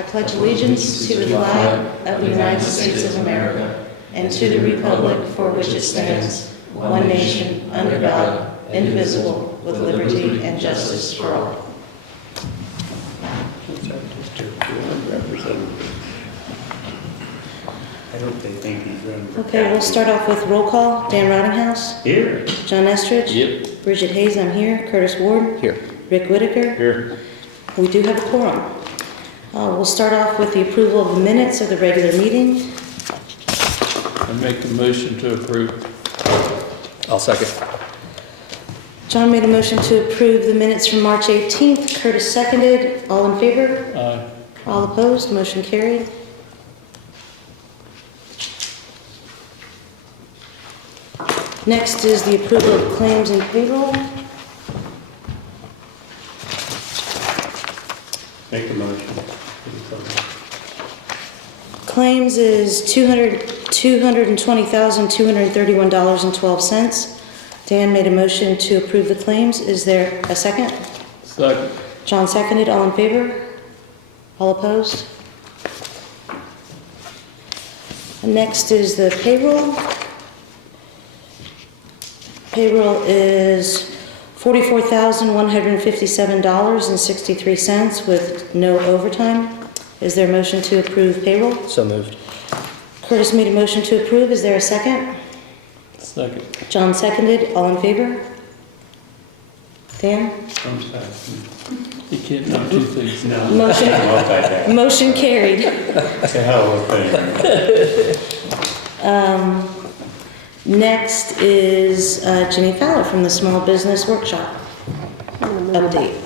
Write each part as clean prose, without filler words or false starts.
I pledge allegiance to the flag of the United States of America and to the republic for which it stands, one nation, under God, indivisible, with liberty and justice for all. I hope they think he's running. Okay, we'll start off with roll call. Dan Rottinghouse. Here. John Estridge. Yep. Bridget Hayes, I'm here. Curtis Ward. Here. Rick Whitaker. Here. We do have a quorum. We'll start off with the approval of the minutes of the regular meeting. I make a motion to approve. I'll second. John made a motion to approve the minutes from March 18th. Curtis seconded. All in favor? Aye. All opposed? Motion carried. Next is the approval of claims and payroll. Make the motion. Claims is $220,231.12. Dan made a motion to approve the claims. Is there a second? Second. John seconded. All in favor? All opposed? Next is the payroll. Payroll is $44,157.63 with no overtime. Is there a motion to approve payroll? So moved. Curtis made a motion to approve. Is there a second? Second. John seconded. All in favor? Dan? I'm sorry. You can't do two things. No. Motion carried. The hell of a thing. Next is Ginnie Faller from the Small Business Workshop. Update.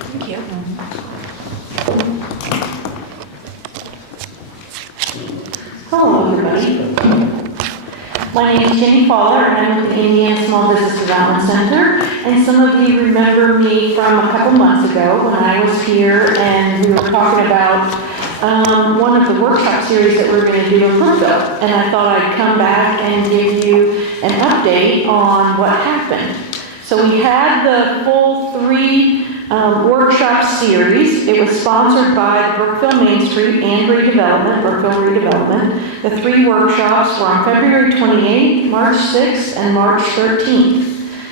Thank you. Hello, everybody. My name is Ginnie Faller, and I'm with the Indiana Small Business Development Center. And some of you remember me from a couple months ago when I was here and we were talking about one of the workshop series that we're going to do in Brookville. And I thought I'd come back and give you an update on what happened. So we had the full 3 workshop series. It was sponsored by Brookville Main Street and Brookville Redevelopment. The 3 workshops were on February 28th, March 6th, and March 13th.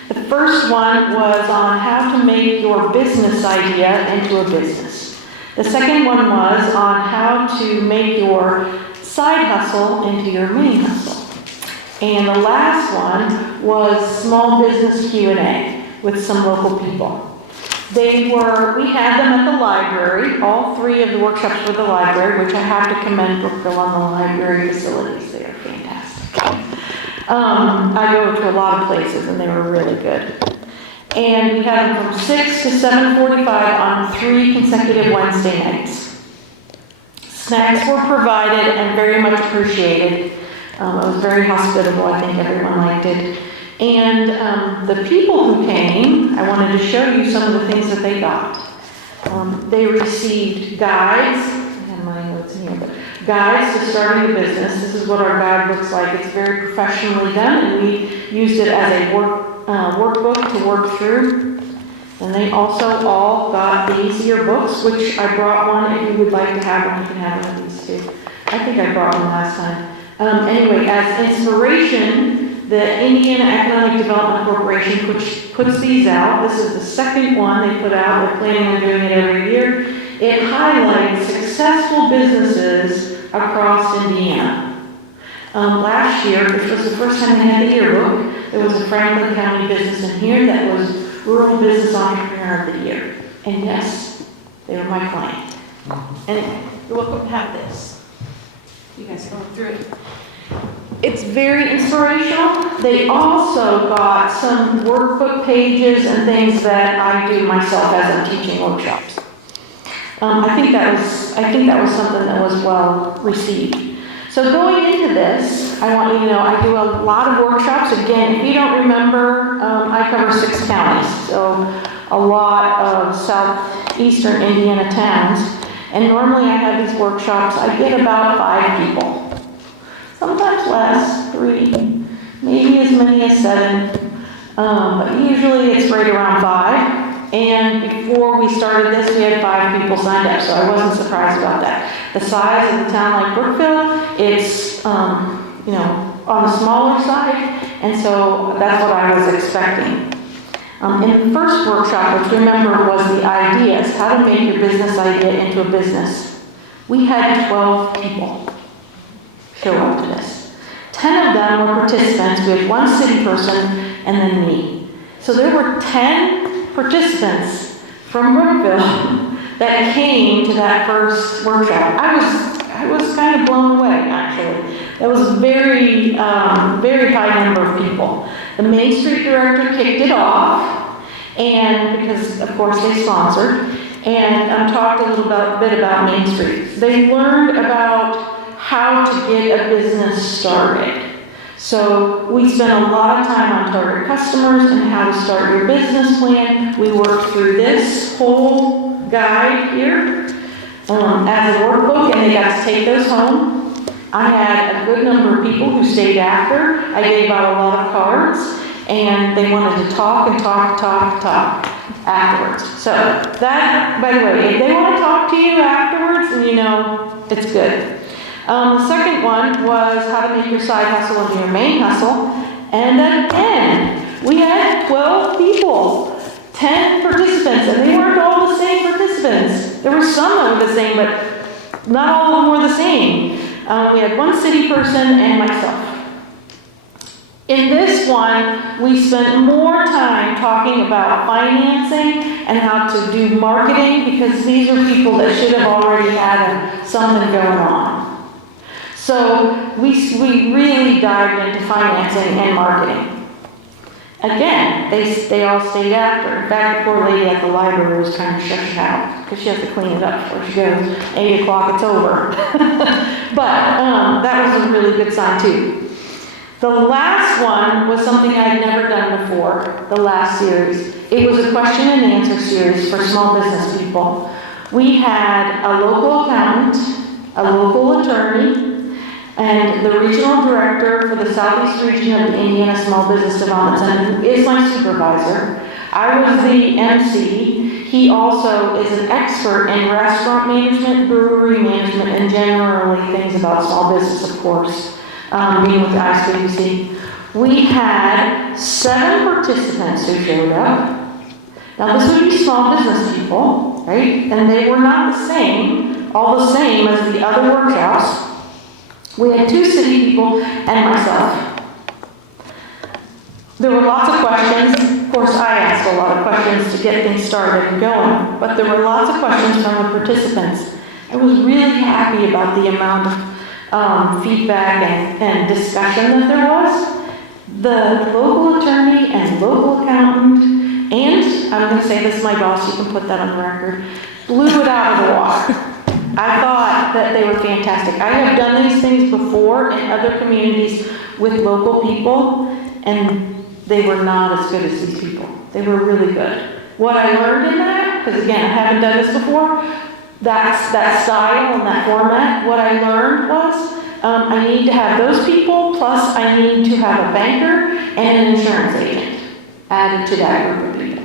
The first one was on how to make your business idea into a business. The second one was on how to make your side hustle into your mini hustle. And the last one was small business Q&A with some local people. We had them at the library. All 3 of the workshops were at the library, which I have to commend Brookville on the library facilities. They are fantastic. I go to a lot of places and they were really good. And we had them from 6 to 7:45 on 3 consecutive Wednesday nights. Snacks were provided and very much appreciated. It was very hospitable. I think everyone liked it. And the people who came, I wanted to show you some of the things that they got. They received guides. I have my notes in here, but guides to starting a business. This is what our guide looks like. It's very professionally done, and we used it as a workbook to work through. And they also all got these here books, which I brought one. If you would like to have one, you can have one of these too. I think I brought one last time. Anyway, as inspiration, the Indiana Economic Development Corporation puts these out. This is the second one they put out. We're planning on doing it every year. It highlights successful businesses across Indiana. Last year, which was the first time we had the yearbook, there was a Franklin County business in here that was Rural Business Entrepreneur of the Year. And yes, they were my client. And you're welcome to have this. You guys go through it. It's very inspirational. They also got some workbook pages and things that I do myself as I'm teaching workshops. I think that was something that was well received. So going into this, I want you to know I do a lot of workshops. Again, if you don't remember, I cover 6 counties, so a lot of southeastern Indiana towns. And normally I have these workshops, I get about 5 people. Sometimes less, 3, maybe as many as 7. But usually it's right around 5. And before we started this, we had 5 people signed up, so I wasn't surprised about that. The size of the town like Brookville, it's, you know, on the smaller side, and so that's what I was expecting. In the first workshop, which remember was the ideas, how to make your business idea into a business. We had 12 people show up to this. 10 of them were participants. We had 1 city person and then me. So there were 10 participants from Brookville that came to that first workshop. I was kind of blown away, actually. That was a very, very high number of people. The Main Street director kicked it off, and because of course they sponsored, and talked a little bit about Main Street. They learned about how to get a business started. So we spent a lot of time on target customers and how to start your business plan. We worked through this whole guide here as a workbook, and they got to take those home. I had a good number of people who stayed after. I gave out a lot of cards, and they wanted to talk and talk afterwards. So that, by the way, if they want to talk to you afterwards, then you know it's good. The second one was how to make your side hustle into your main hustle. And again, we had 12 people, 10 participants, and they weren't all the same participants. There were some that were the same, but not all of them were the same. We had 1 city person and myself. In this one, we spent more time talking about financing and how to do marketing, because these are people that should have already had something going on. So we really dived into financing and marketing. Again, they all stayed after. In fact, the poor lady at the library was trying to shut it out because she has to clean it up before she goes. 8 o'clock, it's over. But that was a really good sign too. The last one was something I had never done before, the last series. It was a question and answer series for small business people. We had a local accountant, a local attorney, and the regional director for the Southeast region of the Indiana Small Business Development Center, who is my supervisor. I was the MC. He also is an expert in restaurant management, brewery management, and generally things about small business, of course, being with the ISBC. We had 7 participants who showed up. Now this would be small business people, right? And they were not the same, all the same as the other workshops. We had 2 city people and myself. There were lots of questions. Of course, I asked a lot of questions to get things started and going, but there were lots of questions from the participants. I was really happy about the amount of feedback and discussion that there was. The local attorney and local accountant, and I'm going to say this is my boss, you can put that on the record, blew it out of the water. I thought that they were fantastic. I have done these things before in other communities with local people, and they were not as good as these people. They were really good. What I learned in that, because again, I haven't done this before, that style and that format, what I learned was I need to have those people, plus I need to have a banker and an insurance agent added to that group of people.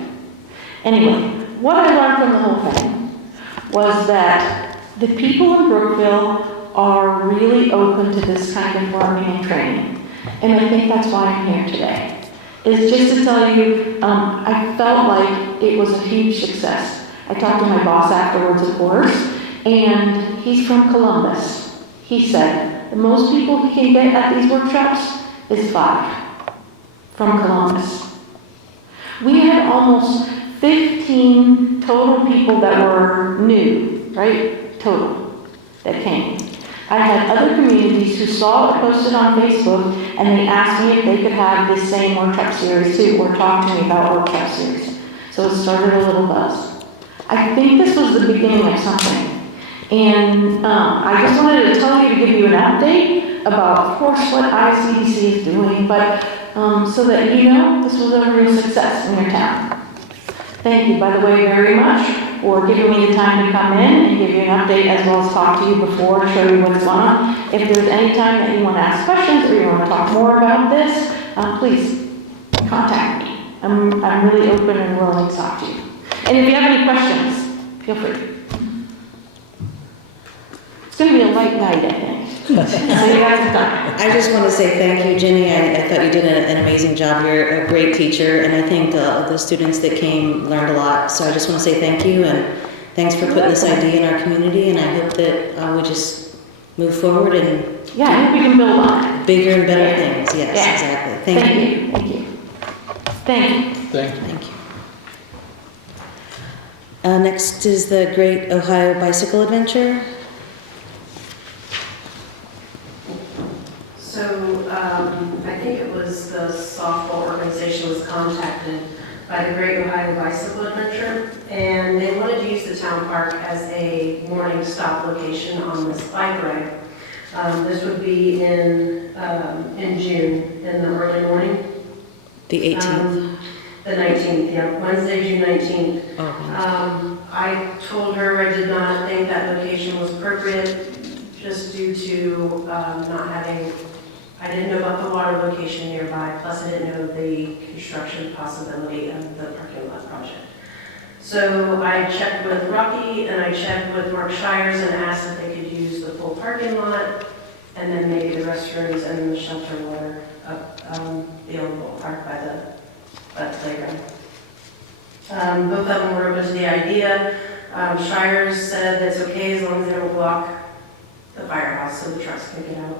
Anyway, what I learned from the whole thing was that the people in Brookville are really open to this kind of learning and training. And I think that's why I'm here today. Is just to tell you, I felt like it was a huge success. I talked to my boss afterwards, of course, and he's from Columbus. He said the most people he can get at these workshops is 5 from Columbus. We had almost 15 total people that were new, right? Total that came. I had other communities who saw it posted on Facebook, and they asked me if they could have this same workshop series too, or talk to me about workshop series. So it started a little buzz. I think this was the beginning of something. And I just wanted to tell you to give you an update about, of course, what ICDC is doing, but so that you know this was a real success in your town. Thank you, by the way, very much for giving me the time to come in and give you an update as well as talk to you before, show you what's going on. If there's any time that you want to ask questions or you want to talk more about this, please contact me. I'm really open and willing to talk to you. And if you have any questions, feel free. It's going to be a late night, I think. So you have some time. I just want to say thank you, Ginny. I thought you did an amazing job. You're a great teacher, and I think the students that came learned a lot. So I just want to say thank you, and thanks for putting this idea in our community, and I hope that we just move forward and Yeah, I hope we can build on it. bigger and better things. Yes, Yeah. exactly. Thank you. Thank you. Thank you. Thank you. Thank you. Next is the Great Ohio Bicycle Adventure. So, I think it was the softball organization was contacted by the Great Ohio Bicycle Adventure, and they wanted to use the town park as a morning stop location on this bike ride. This would be in June, in the early morning. The 18th. The 19th, yeah, Wednesday, June 19th. Oh, I told her I did not think that location was appropriate, just due to not having, I didn't know about the water location nearby, plus I didn't know the construction possibility of the parking lot project. So I checked with Rocky and I checked with Mark Shires and asked if they could use the full parking lot and then maybe the restrooms and the shelter water up the old park by the playground. Both of them were open to the idea. Shires said that's okay as long as they don't block the firehouse so the trucks can get out.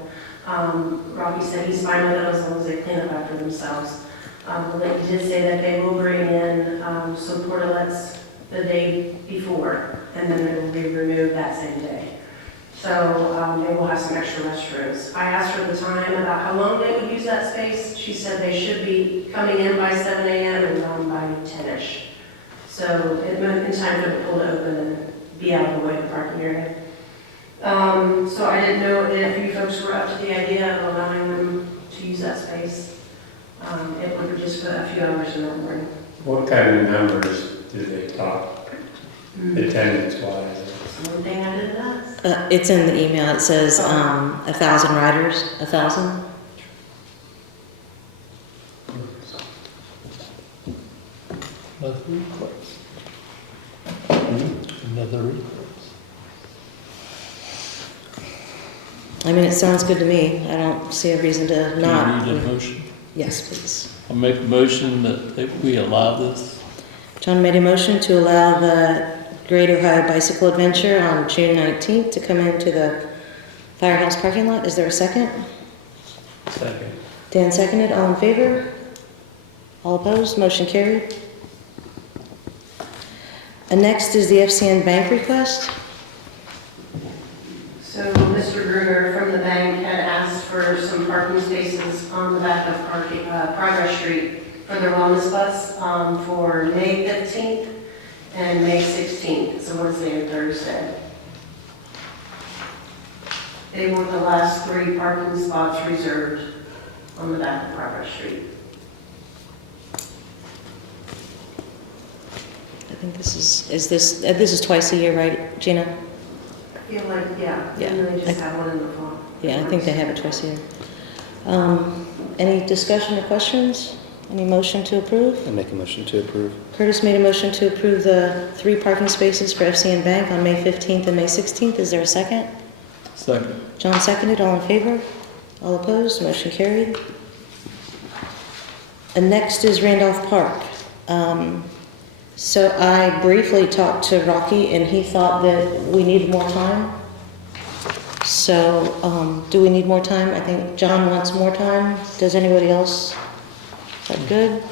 Rocky said he's fine with it as long as they clean up after themselves. But he did say that they will bring in some portalets the day before, and then they will be removed that same day. So they will have some extra restrooms. I asked her at the time about how long they would use that space. She said they should be coming in by 7 a.m. and gone by 10-ish. So in time for the pool to open and be out of the way of the parking area. So I didn't know if you folks were up to the idea of allowing them to use that space. It would just put a few hours in the morning. What kind of numbers do they talk, attendance-wise? One thing I didn't ask. It's in the email. It says 1,000 riders. 1,000. Another request. Another request. I mean, it sounds good to me. I don't see a reason to Do not. you need a motion? Yes, please. I'll make a motion that we allow this. John made a motion to allow the Great Ohio Bicycle Adventure on June 19th to come into the firehouse parking lot. Is there a second? Second. Dan seconded. All in favor? All opposed? Motion carried. And next is the FCN bank request. So Mr. Gruner from the bank had asked for some parking spaces on the back of Progress Street for their wellness bus for May 15th and May 16th, so Wednesday and Thursday. They want the last 3 parking spots reserved on the back of Progress Street. I think this is twice a year, right, Gina? I feel like, yeah, Yeah. and they just have one in the fall. Yeah, I think they have it twice a year. Any discussion or questions? Any motion to approve? I make a motion to approve. Curtis made a motion to approve the 3 parking spaces for FCN Bank on May 15th and May 16th. Is there a second? Second. John seconded. All in favor? All opposed? Motion carried. And next is Randolph Park. So I briefly talked to Rocky, and he thought that we needed more time. So do we need more time? I think John wants more time. Does anybody else? Is that good?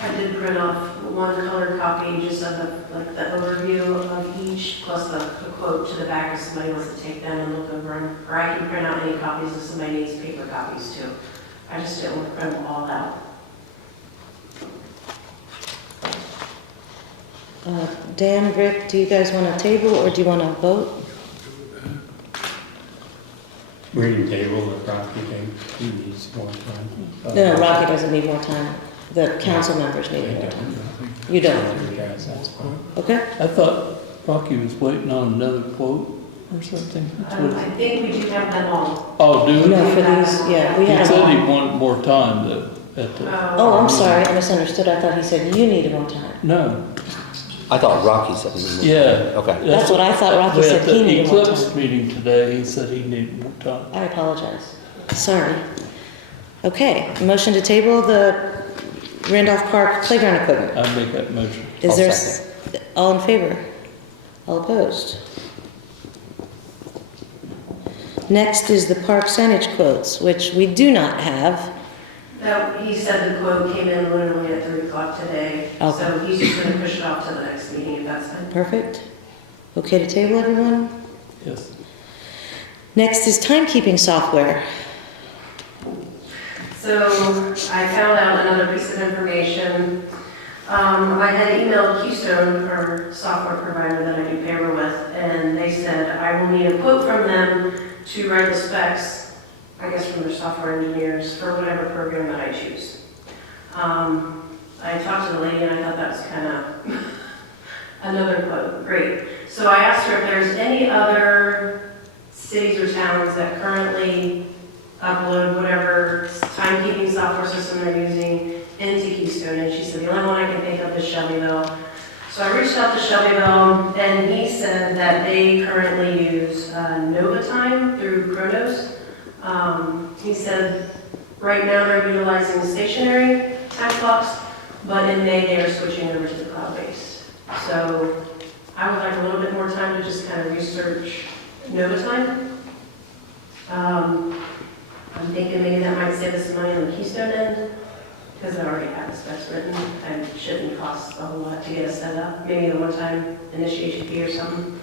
I did print off one colored copy just of the overview of each, plus the quote to the back if somebody wants to take them and look over them. Or I can print out any copies if somebody needs paper copies too. I just didn't want to print them all out. Dan, Rick, do you guys want a table or do you want to vote? We can table the Rocky thing. He needs more time. No, Rocky doesn't need more time. The council members need more time. You don't? Yes, that's fine. Okay. I thought Rocky was waiting on another quote or something. That's what I think we do have them all. Oh, do we? No, for these, yeah, we He had said he them all. wanted more time to at the, Oh, I'm sorry, I misunderstood. I thought he said you needed more time. no, I thought Rocky said he was. yeah. Okay. That's what I thought Rocky said he needed more At the Eclipse time. meeting today, he said he needed more time. I apologize. Sorry. Okay, motion to table the Randolph Park playground equipment. I make that motion. Is I'll there, all in favor? All opposed? Next is the park signage quotes, which we do not have. No, he said the quote came in literally at 3 o'clock today, Okay. so he's just gonna push it off to the next meeting if that's fine. Perfect. Okay to table, everyone? Yes. Next is timekeeping software. So I found out another piece of information. I had emailed Keystone, our software provider that I do payroll with, and they said I will need a quote from them to write the specs, I guess from their software engineers, for whatever program that I choose. I talked to the lady and I thought that was kind of another quote. Great. So I asked her if there's any other cities or towns that currently upload whatever timekeeping software system they're using into Keystone, and she said the only one I can think of is Shelbyville. So I reached out to Shelbyville, and he said that they currently use NovaTime through Kronos. He said right now they're utilizing stationary time clocks, but in May they are switching over to the cloud-based. So I would like a little bit more time to just kind of research NovaTime. I'm thinking maybe that might save us some money on the Keystone end, because I already have the specs written, and it shouldn't cost a whole lot to get us set up. Maybe a one-time initiation fee or something.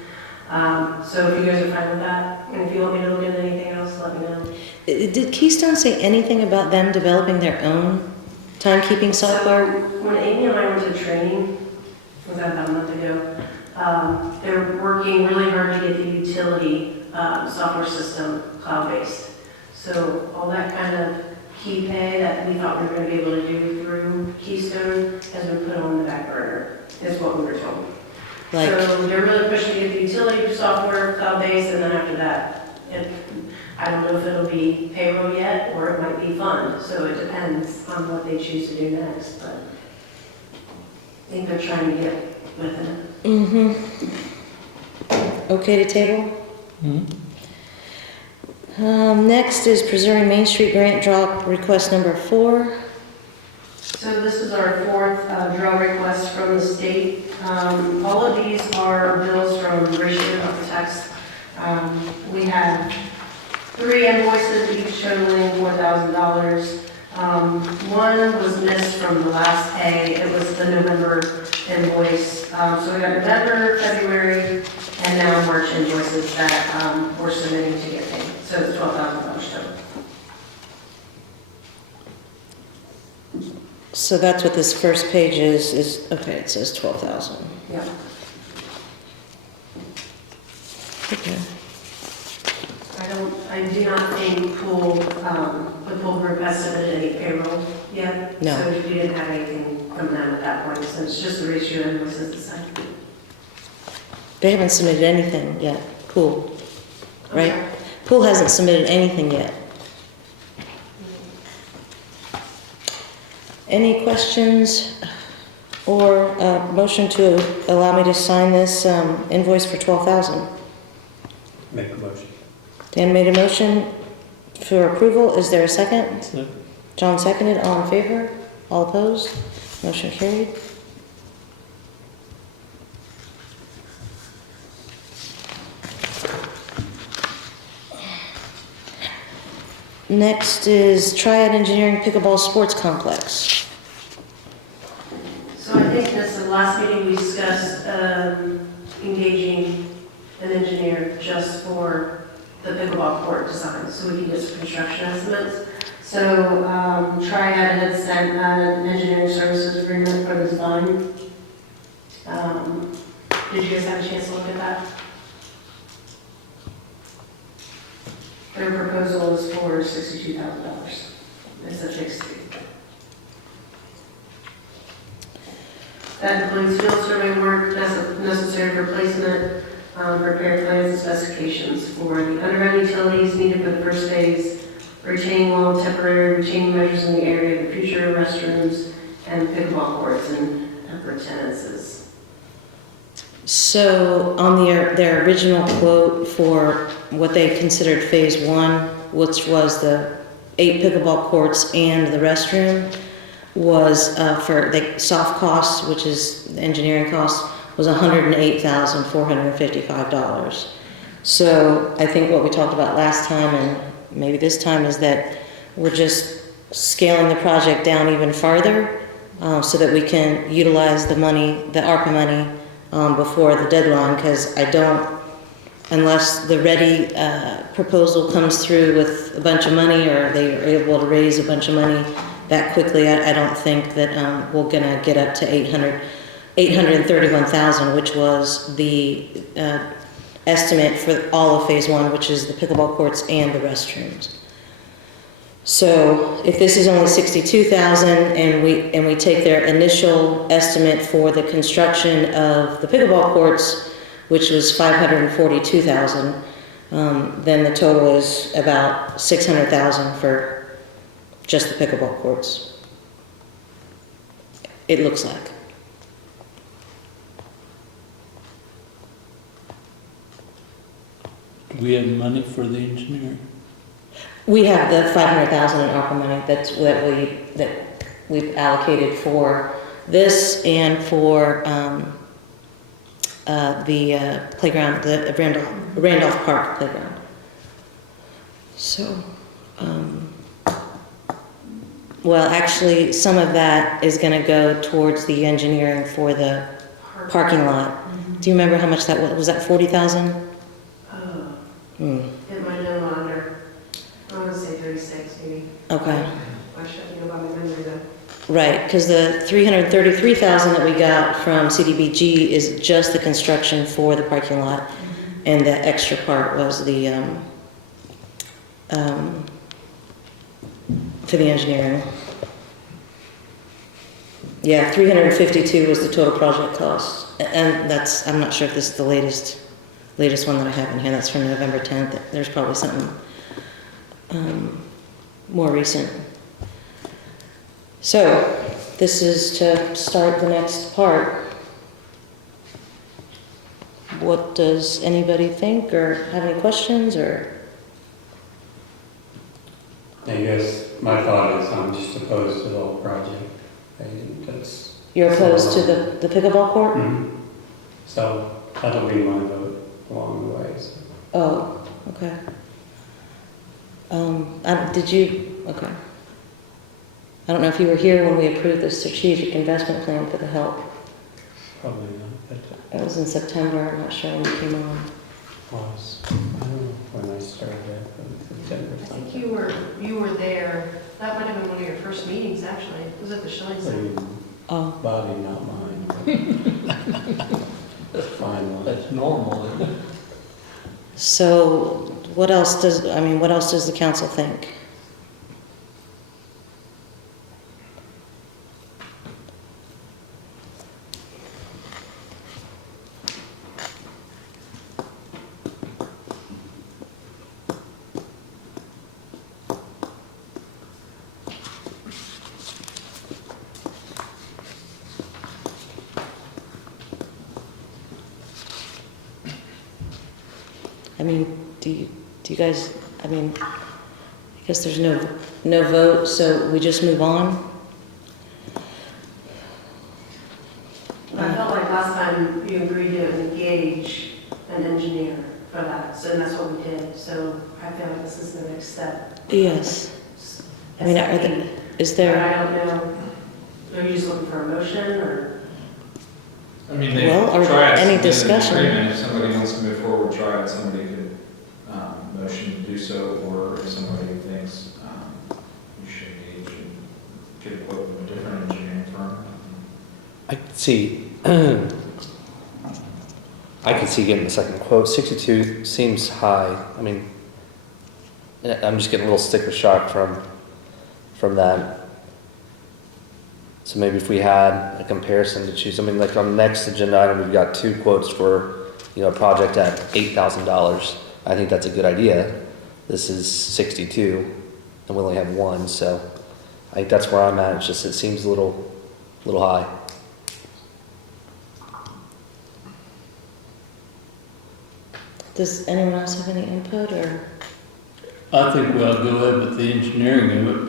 So if you guys are fine with that, and if you want me to look into anything else, let me know. Did Keystone say anything about them developing their own timekeeping software? So when Amy and I went to training, was that about a month ago, they're working really hard to get the utility software system cloud-based. So all that kind of key pay that we thought we were going to be able to do through Keystone has been put on the back burner, is what we were told. Like, So they're really pushing to get the utility software cloud-based, and then after that, I don't know if it'll be payroll yet, or it might be fund, so it depends on what they choose to do next, but I think they're trying to get with it. mm-hmm. Okay to table? Mhm. Next is Preserving Main Street grant drop request number 4. So this is our 4th draw request from the state. All of these are bills from Ratio Architects. We have 3 invoices, each totaling $4,000. One was missed from the last pay. It was the November invoice. So we got November, February, and now March invoices that we're submitting to get paid. So it's $12,000 total. So that's what this first page is, okay, it says 12,000. Yeah. Okay. I do not think the pool group has submitted any payroll yet. No. So we didn't have anything from them at that point, so it's just the ratio invoices to sign. They haven't submitted anything yet, Pool, right? Okay. Pool hasn't submitted anything yet. Any questions or motion to allow me to sign this invoice for $12,000? Make a motion. Dan made a motion for approval. Is there a second? So, John seconded. All in favor? All opposed? Motion carried. Next is Triad Engineering Pickleball Sports Complex. So I think this is the last meeting we discussed engaging an engineer just for the pickleball court design, so we can get some construction estimates. So Triad had sent an engineering services agreement for the design. Did you guys have a chance to look at that? Their proposal is for $62,000. It's a fixed fee. That includes field survey work necessary for placement, prepared plans and specifications for the underground utilities needed for the first phase, retaining wall, temporary retaining measures in the area of the future restrooms, and pickleball courts and appurtenances. So on their original quote for what they considered phase 1, which was the 8 pickleball courts and the restroom, was for the soft costs, which is the engineering cost, was $108,455. So I think what we talked about last time, and maybe this time, is that we're just scaling the project down even farther so that we can utilize the money, the ARPA money, before the deadline, because I don't, unless the ready proposal comes through with a bunch of money, or they are able to raise a bunch of money that quickly, I don't think that we're gonna get up to 831,000, which was the estimate for all of phase 1, which is the pickleball courts and the restrooms. So if this is only 62,000 and we take their initial estimate for the construction of the pickleball courts, which was 542,000, then the total is about 600,000 for just the pickleball courts. It looks like. Do we have money for the engineering? We have the 500,000 in ARPA money that we've allocated for this and for the playground, the Randolph Park playground. So, well, actually, some of that is going to go towards the engineering for the parking lot. Do you remember how much that was? Was that 40,000? It might have been under, I want to say 36 maybe. Okay. I should have to go by my memory though. Right, because the 333,000 that we got from CDBG is just the construction for the parking lot, and the extra part was the for the engineering. Yeah, 352 was the total project cost, and that's, I'm not sure if this is the latest one that I have in here. That's from November 10th. There's probably something more recent. So, this is to start the next part. What does anybody think, or have any questions, or? I guess my thought is I'm just opposed to the whole project. That's. You're opposed to the pickleball court? Mhm. So that'll be my vote along the way. So. Oh, okay. Okay. I don't know if you were here when we approved the strategic investment plan for the help. Probably not. But It was in September, I'm not sure when you came on. I don't know when I started that, but September. I think you were there. That might have been one of your first meetings, actually. It was at the Schilling Center. Oh, Body, not mine. That's fine. That's normal, isn't it? so what else does the council think? I mean, do you guys, I guess there's no vote, so we just move on? I felt like last time you agreed to engage an engineer for that, so that's what we did. So I feel like this is the next step. Yes. I mean, is Or there, I don't know, are you just looking for a motion, or? I mean, they Well, or try it. any submit an discussion. agreement. If somebody wants to move forward, try it, somebody could motion to do so, or if somebody thinks you should engage and get a quote from a different engineering firm. I could see, getting the second quote. 62 seems high. I mean, I'm just getting a little sticker shock from that. So maybe if we had a comparison to choose, I mean, like on the next agenda item, we've got 2 quotes for, a project at $8,000. I think that's a good idea. This is 62. and we only have one, so I think that's where I'm at. It's just, it seems a little high. Does anyone else have any input, or? I think we ought to go ahead with the engineering of it,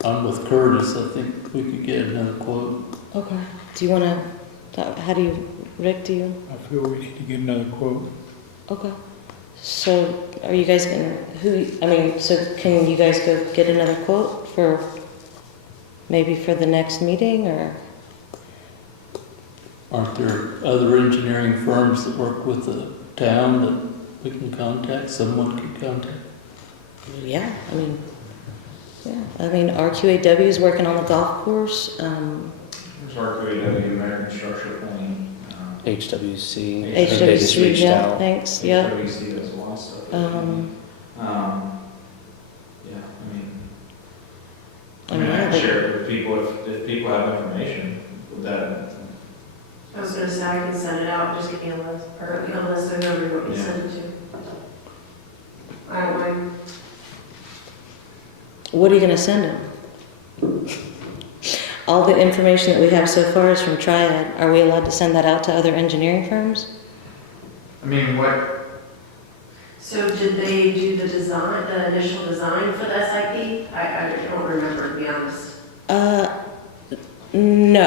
but I'm with Curtis. I think we could get another quote. Okay. Do you want to, how do you, Rick, do you? I feel we need to get another quote. Okay. So are you guys gonna, so can you guys go get another quote for, maybe for the next meeting, or? Aren't there other engineering firms that work with the town that we can contact, someone can contact? Yeah, RQAW is working on the golf course. There's RQAW, American Structure Planning. HWC, I think they just HWC, reached yeah, out. thanks, yeah. HWC does a lot of stuff. Yeah, I can share it with people if people have information with that. I was gonna say, I can send it out, just give me a list, or a list of whoever you want me to send it to. I don't mind. What are you gonna send them? All the information that we have so far is from Triad. Are we allowed to send that out to other engineering firms? What? So did they do the design, the initial design for the SIP? I don't remember, to be honest. No,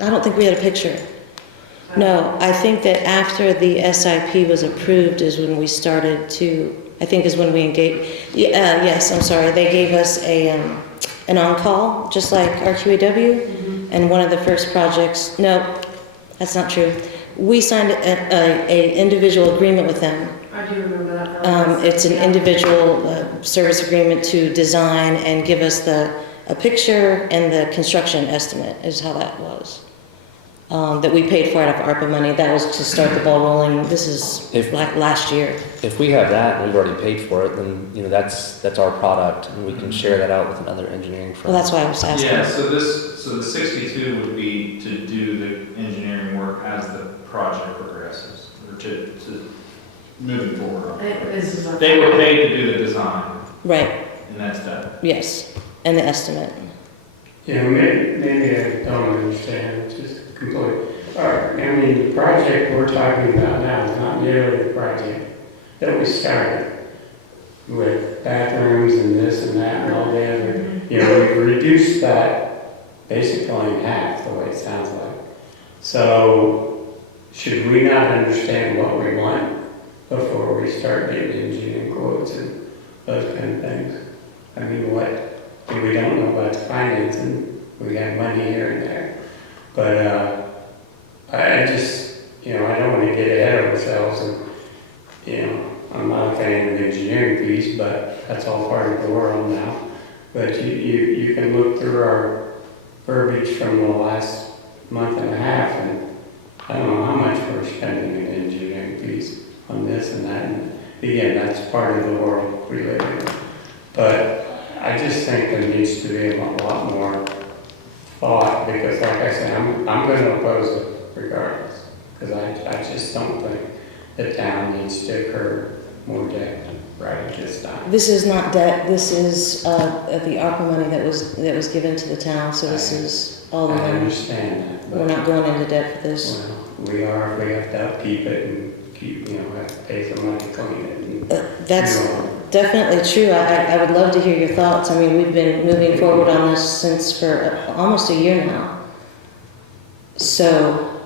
I don't think we had a picture. No, I think that after the SIP was approved is when we started to, I think is when we engaged, yes, I'm sorry, they gave us an on-call, just like RQAW, and one of the first projects, no, that's not true. We signed a individual agreement with them. I do remember that. It's an individual service agreement to design and give us a picture and the construction estimate is how that was. That we paid for out of ARPA money. That was to start the ball rolling. This is last year. If we have that and we've already paid for it, then, that's our product, and we can share that out with another engineering firm. Well, that's why I was asking. Yeah, so the 62 would be to do the engineering work as the project progresses, or to moving forward. They were paid to do the design, Right, and that's done. yes, and the estimate. Maybe I don't understand, just completely. The project we're talking about now is not nearly the project that we started with bathrooms and this and that and all the other. We've reduced that basically in half, the way it sounds like. So, should we not understand what we want before we start getting engineering quotes and those kind of things? We don't know about the financing. We got money here and there. But I just, I don't want to get ahead of ourselves. And, I'm not a fan of the engineering piece, but that's all part of the world now. But you can look through our verbiage from the last month and a half, and I don't know how much we're spending in the engineering piece on this and that. And again, that's part of the world we live in. But I just think there needs to be a lot more thought, because like I said, I'm going to oppose it regardless, because I just don't think the town needs to incur more debt right at this time. This is not debt. This is the ARPA money that was given to the town. So this is all the I money. understand that. We're not going into debt for this. Well, we have to upkeep it and have to pay some money to clean it. And, That's definitely true. I would love to hear your thoughts. We've been moving forward on this since for almost a year now. So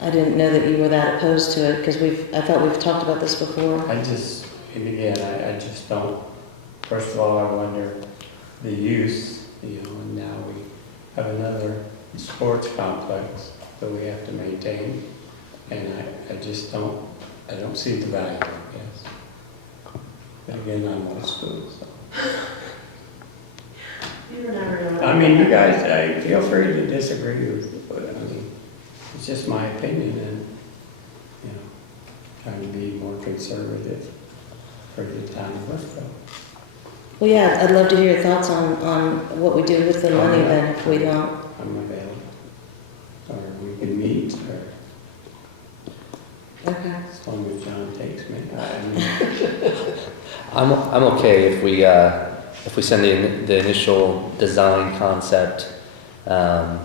I didn't know that you were that opposed to it, because I thought we've talked about this before. I just don't. First of all, I wonder the use, and now we have another sports complex that we have to maintain, and I just don't see the value, I guess. But again, I'm old school, so. You never know. You guys, feel free to disagree with it, but it's just my opinion, and, trying to be more conservative for the town of Brookville. Well, yeah, I'd love to hear your thoughts on what we do with the money then if we don't. I'm available. Or we can meet, or. Okay. As long as John takes me. I'm okay if we send the initial design concept, and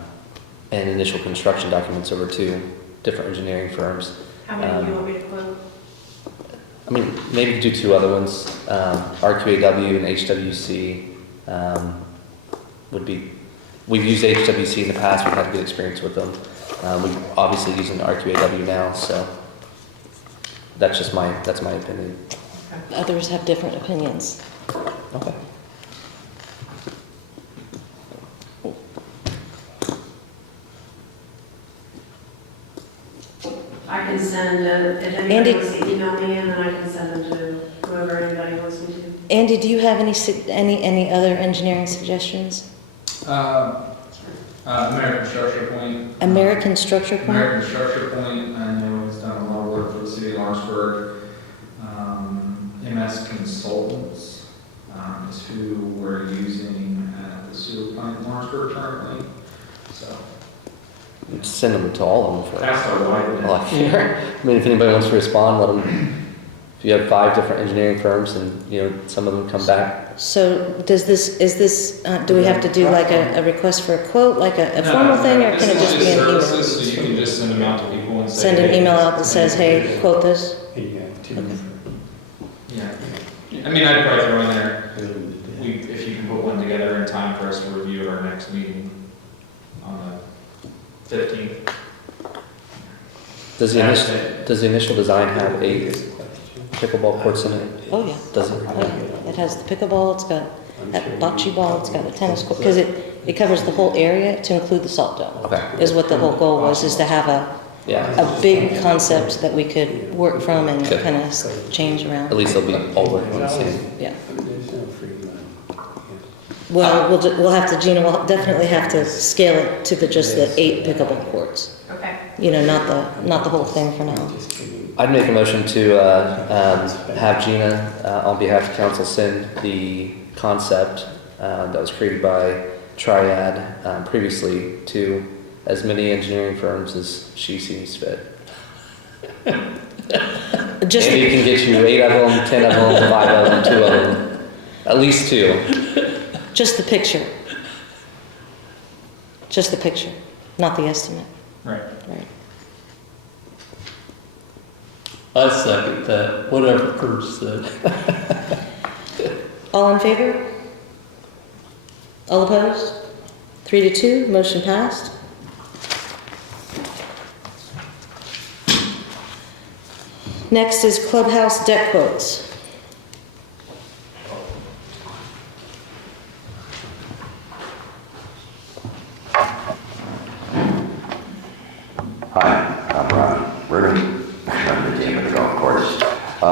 initial construction documents over to different engineering firms. How many do you want me to quote? I mean, maybe do two other ones, RQAW and HWC, would be, we've used HWC in the past, we've had good experience with them. We're obviously using RQAW now, so that's my opinion. Others have different opinions. Okay. I can send, if Andy- anybody wants to email me, and then I can send them to whoever anybody wants me to. Andy, do you have any other engineering suggestions? American Structure Point. American Structure Point? American Structure Point, I know has done a lot of work for the city of Lawrenceburg. MS Consultants is who we're using at the sewer plant in Lawrenceburg currently. So Send them to all of them that's our for white. all I care. I mean, if anybody wants to respond, let them, if you have 5 different engineering firms and, some of them come back. So do we have to do like a request for a quote, like a formal thing, or can it just be an email? Services, so you can just send them out to people and say. Send an hey, email out that says, hey, quote this? Yeah, Yeah. I mean, I'd probably throw in there, if you can put one together in time for us to review at our next meeting on the 15th. Does the initial design have 8 pickleball courts in it? Oh, yeah. Does it? Oh, yeah. It has the pickleball, it's got that bocce ball, it's got a tennis court, because it covers the whole area to include the salt dome. Okay. Is what the whole goal was, is to have Yeah. a big concept that we could work from and Good. kind of change At around. least they'll be all working on the same. Yeah. There's no free money. Well, we'll have to, Gina, we'll definitely have to scale it to just the 8 pickleball courts. Okay. Not the whole thing for now. Just kidding. I'd make a motion to have Gina, on behalf of council, send the concept that was created by Triad previously to as many engineering firms as she sees fit. Just Maybe you can get you 8 of them, 10 of them, 5 of them, 2 of them, at least 2. Just the picture. Just the picture, not the estimate. Right. Right. I second that, whatever Kurt said. All in favor? All opposed? 3-2, motion passed. Next is clubhouse deck quotes. Hi, I'm Ron Ruben. I'm the GM of the golf course. I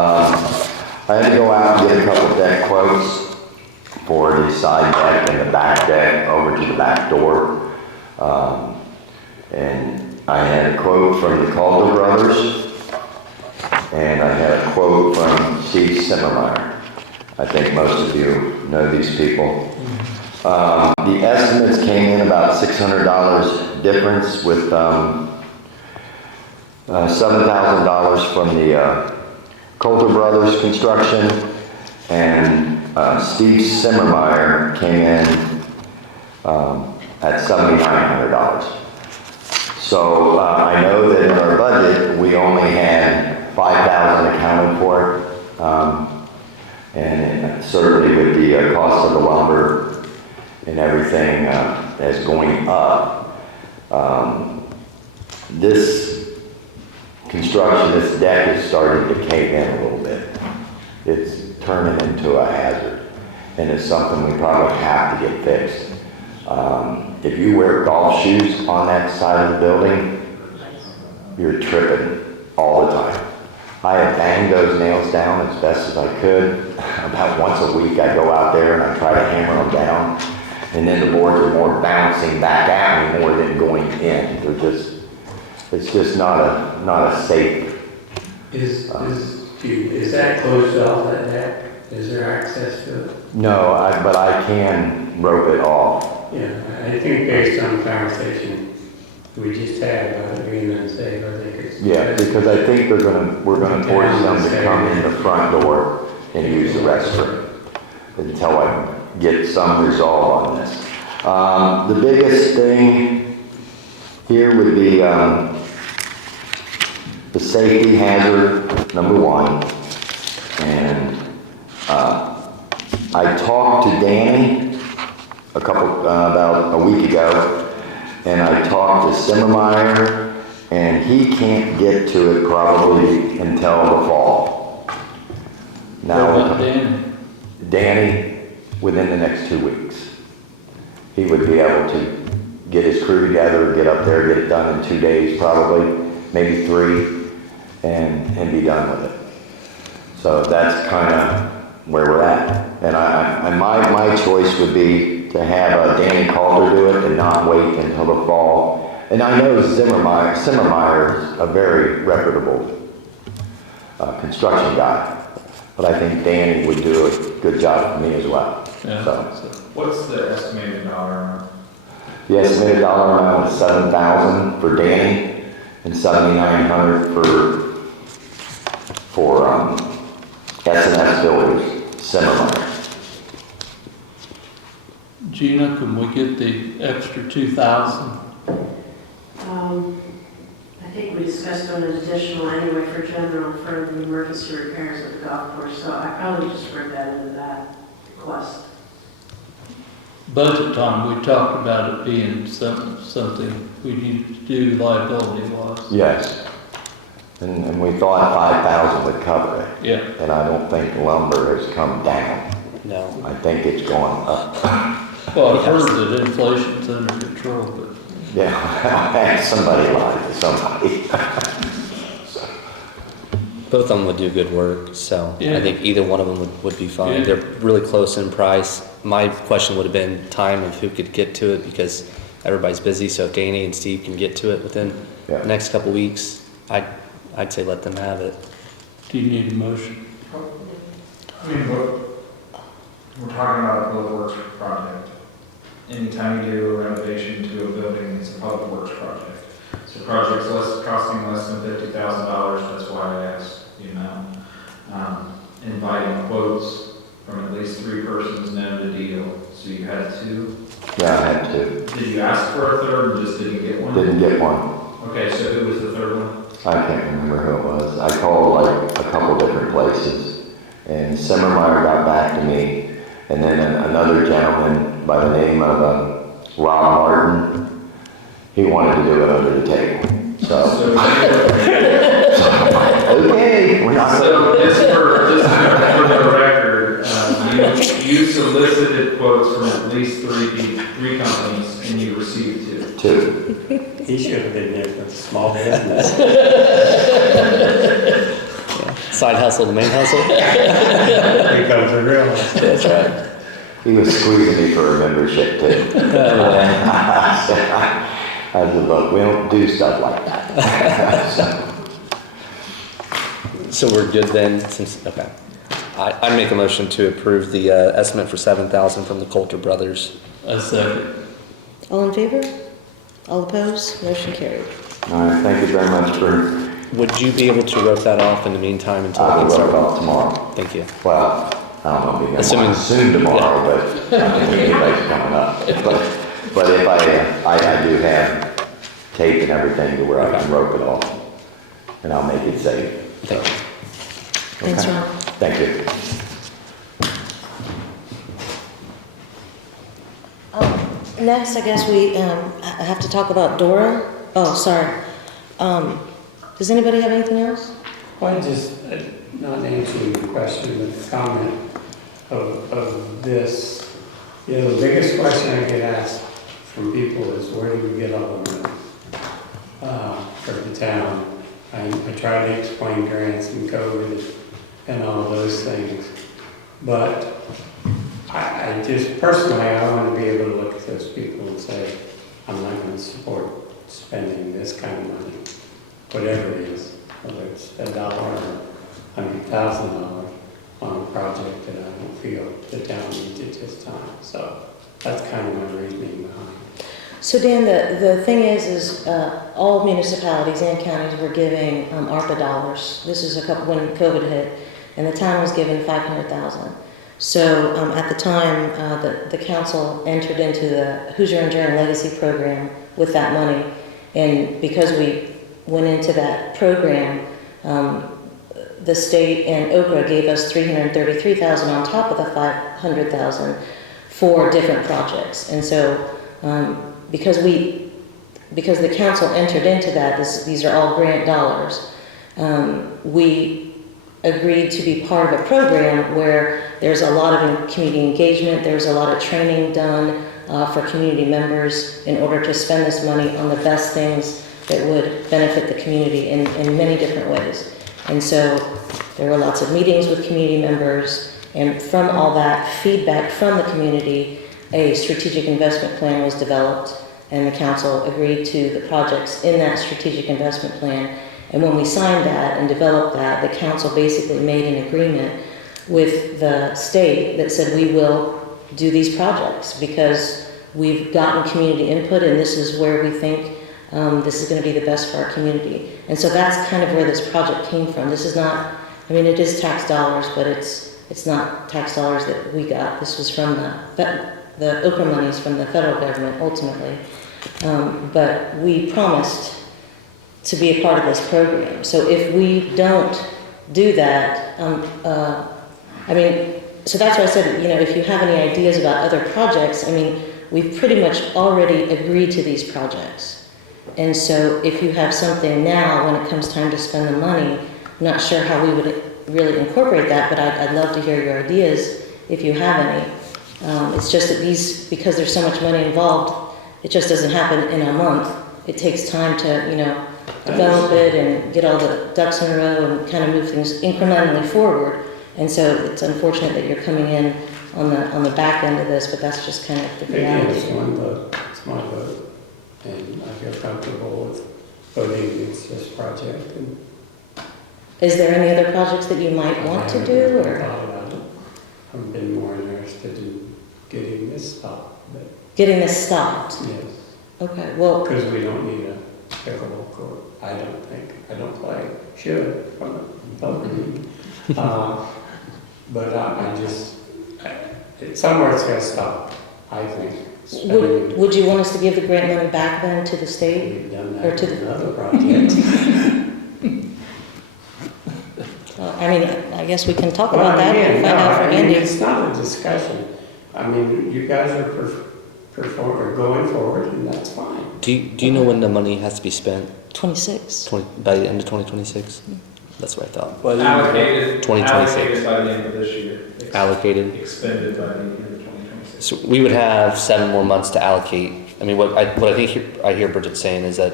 had to go out and get a couple deck quotes for the side deck and the back deck over to the back door. And I had a quote from the Calder brothers, and I had a quote from Steve Simmermeyer. I think most of you know these people. The estimates came in about $600 difference with $7,000 from the Coulter Brothers construction, and Steve Simmermeyer came in at $7,900. So I know that in our budget we only had $5,000 accounted for it, and certainly with the cost of the lumber and everything that's going up, this construction, this deck is starting to cave in a little bit. It's turning into a hazard, and it's something we probably have to get fixed. If you wear golf shoes on that side of the building, you're tripping all the time. I have banged those nails down as best as I could. About once a week I go out there and I try to hammer them down, and then the boards are more bouncing back at me more than going in. It's just not a safe. Is that closed off, that deck? Is there access to it? No, but I can rope it off. Yeah, I think based on the conversation we just had about it being unsafe, I think it's. Yeah, because I think we're gonna force them to come in the front door and use the restroom until I get some resolve on this. The biggest thing here would be, the safety hazard, number one. And, I talked to Danny about a week ago, and I talked to Simmermeyer, and he can't get to it probably until the fall. What Now, about Danny? Danny, within the next 2 weeks, he would be able to get his crew together, get up there, get it done in 2 days probably, maybe 3, and be done with it. So that's kind of where we're at. And my choice would be to have Danny Calder do it and not wait until the fall. And I know Simmermeyer is a very reputable construction guy, but I think Danny would do a good job for me as well. Yeah. So What's the estimated dollar amount? the estimated dollar amount is $7,000 for Danny and $7,900 for S&S Builders, Simmermeyer. Gina, can we get the extra 2,000? I think we discussed doing an additional anyway for general, for the emergency repairs at the golf course, so I probably just wrote that into that request. Budget time, we talked about it being something we needed to do liability wise. Yes. And we thought 5,000 would cover it. Yeah. And I don't think lumber has come down. No. I think it's going up. Well, I've heard that inflation's under control, but Yeah, somebody lied to somebody. Both of them would do good work, so Yeah. I think either one of them would be fine. Yeah. They're really close in price. My question would have been time of who could get to it because everybody's busy, so if Danny and Steve can get to it within Yeah. the next couple weeks, I'd say let them have it. do you need a motion? I mean, we're talking about a public works project. Anytime you do a renovation to a building, it's a public works project. So projects costing less than $50,000, that's why I asked, inviting quotes from at least 3 persons known to deal. So you had 2. Yeah, I had to. Did you ask for a third or just didn't get one? Didn't get one. Okay, so who was the third one? I can't remember who it was. I called like a couple different places, and Simmermeyer got back to me, and then another gentleman by the name of Rob Martin, he wanted to do it under the table. So okay, we're not. So just for the record, you solicited quotes from at least 3 companies, and you received 2. 2. He should have been there for the small business. Side hustle to main hustle? Here comes the real one. That's right. He was squeezing me for a membership too. I said, look, we don't do stuff like that. So we're good then, okay. I'd make a motion to approve the estimate for $7,000 from the Coulter Brothers. A second. All in favor? All opposed? Motion carried. All right, thank you very much for, Would you be able to rope that off in the meantime until I'll I get work started? off tomorrow. Thank you. Well, I don't know if you're Assuming- going to soon tomorrow, but I don't think anybody's coming up. But if I do have tape and everything to where I can rope it off, and I'll make it safe. Thank you. Thanks, Okay. Ron. Thank you. Next, I guess we have to talk about DORA. Oh, sorry. Does anybody have anything else? Well, just not answering the question, but the comment of this. You know, the biggest question I get asked from people is, where do we get all the money for the town? I try to explain grants and COVID and all those things, but I just personally, I want to be able to look at those people and say, I'm not going to support spending this kind of money, whatever it is, whether it's $1 or $100,000 on a project that I don't feel the town needs at this time. So that's kind of my reasoning behind. So Dan, the thing is all municipalities and counties were giving ARPA dollars. This is when COVID hit, and the town was given $500,000. So at the time, the council entered into the Hoosier Enduring Legacy program with that money, and because we went into that program, the state and OKRA gave us $333,000 on top of the $500,000 for different projects. And so because the council entered into that, these are all grant dollars, we agreed to be part of a program where there's a lot of community engagement, there's a lot of training done for community members in order to spend this money on the best things that would benefit the community in many different ways. And so there were lots of meetings with community members, and from all that feedback from the community, a strategic investment plan was developed, and the council agreed to the projects in that strategic investment plan. And when we signed that and developed that, the council basically made an agreement with the state that said we will do these projects because we've gotten community input and this is where we think this is going to be the best for our community. And so that's kind of where this project came from. This is not, I mean, it is tax dollars, but it's not tax dollars that we got. This was from the OKRA monies from the federal government ultimately. But we promised to be a part of this program. So if we don't do that, I mean, so that's why I said, you know, if you have any ideas about other projects, I mean, we've pretty much already agreed to these projects. And so if you have something now, when it comes time to spend the money, I'm not sure how we would really incorporate that, but I'd love to hear your ideas if you have any. It's just that because there's so much money involved, it just doesn't happen in a month. It takes time to, you know, develop it and get all the ducks in a row and kind of move things incrementally forward. And so it's unfortunate that you're coming in on the back end of this, but that's just kind of the reality. It's one vote, it's my vote, and I feel comfortable with voting against this project. And Is there any other projects that you might want to do, or I've been more interested in getting this stopped, but getting this stopped? yes, Okay, well, because we don't need a pickleball court. I don't think. I don't play. Should from a public meeting. But I just, somewhere it's got to stop, I think. would you want us to give the grant money back then to the state? We've done or that to to the- another project. I mean, I guess we can talk Well, about that again, and find no, out for I mean, Andy. it's not a discussion. I mean, you guys are going forward, and that's fine. Do you know when the money has to be spent? 26. By the end of 2026? That's what I thought. Allocated 2026. allocated by the end of this year. Allocated. Expended by the end of 2026. So we would have 7 more months to allocate. I mean, what I think I hear Bridget saying is that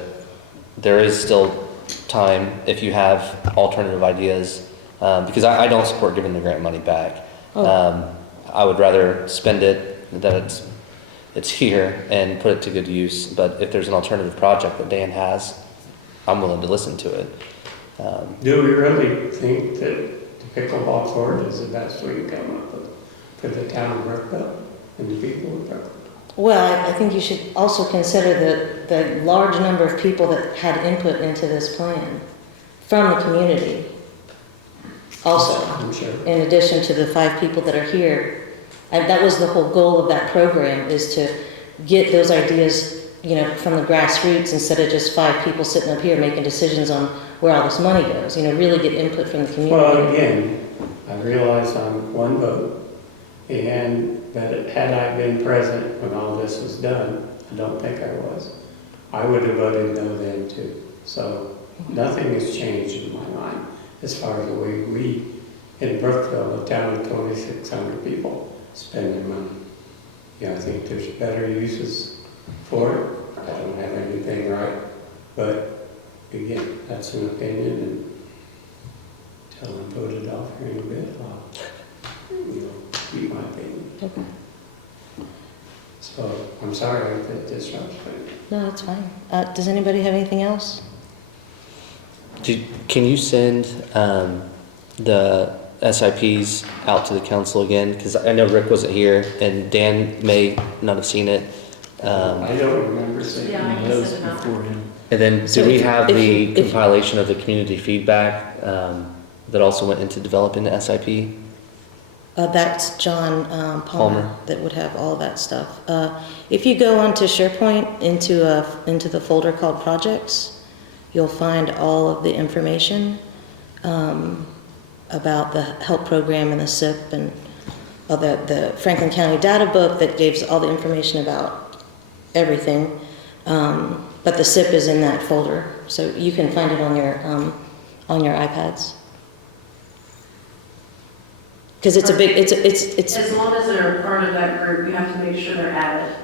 there is still time if you have alternative ideas, because I don't support giving the grant money back. Oh. I would rather spend it, that it's here, and put it to good use. But if there's an alternative project that Dan has, I'm willing to listen to it. Do we really think that the pickleball court is the best we can come up with for the town of Brookville and the people of Brookville? Well, I think you should also consider the large number of people that had input into this plan from the community. Also, I'm sure. in addition to the 5 people that are here. And that was the whole goal of that program, is to get those ideas, you know, from the grassroots instead of just 5 people sitting up here making decisions on where all this money goes. You know, really get input from the community. Well, again, I realize I'm one vote, but had I been present when all this was done, I don't think I was, I would have voted no then too. So nothing has changed in my mind as far as the way we, in Brookville, a town of 2,600 people, spend their money. Yeah, I think there's better uses for it. I don't have anything right, but again, that's an opinion, and until I'm voted off here in a bit, I'll keep my opinion. Okay. So I'm sorry if it disrupts, but No, that's fine. Does anybody have anything else? Can you send the SIPs out to the council again? Because I know Rick wasn't here, and Dan may not have seen it. I don't remember seeing. Yeah, I can That was send it out. before him. And then So do we if- have if the you- if- compilation of the community feedback that also went into developing the SIP? That's John Palmer. Palmer that would have all that stuff. If you go onto SharePoint into the folder called Projects, you'll find all of the information about the help program and the SIP and the Franklin County data book that gives all the information about everything. But the SIP is in that folder, so you can find it on your iPads. Because it's a big, it's As long as they're part of that group, you have to make sure they're added,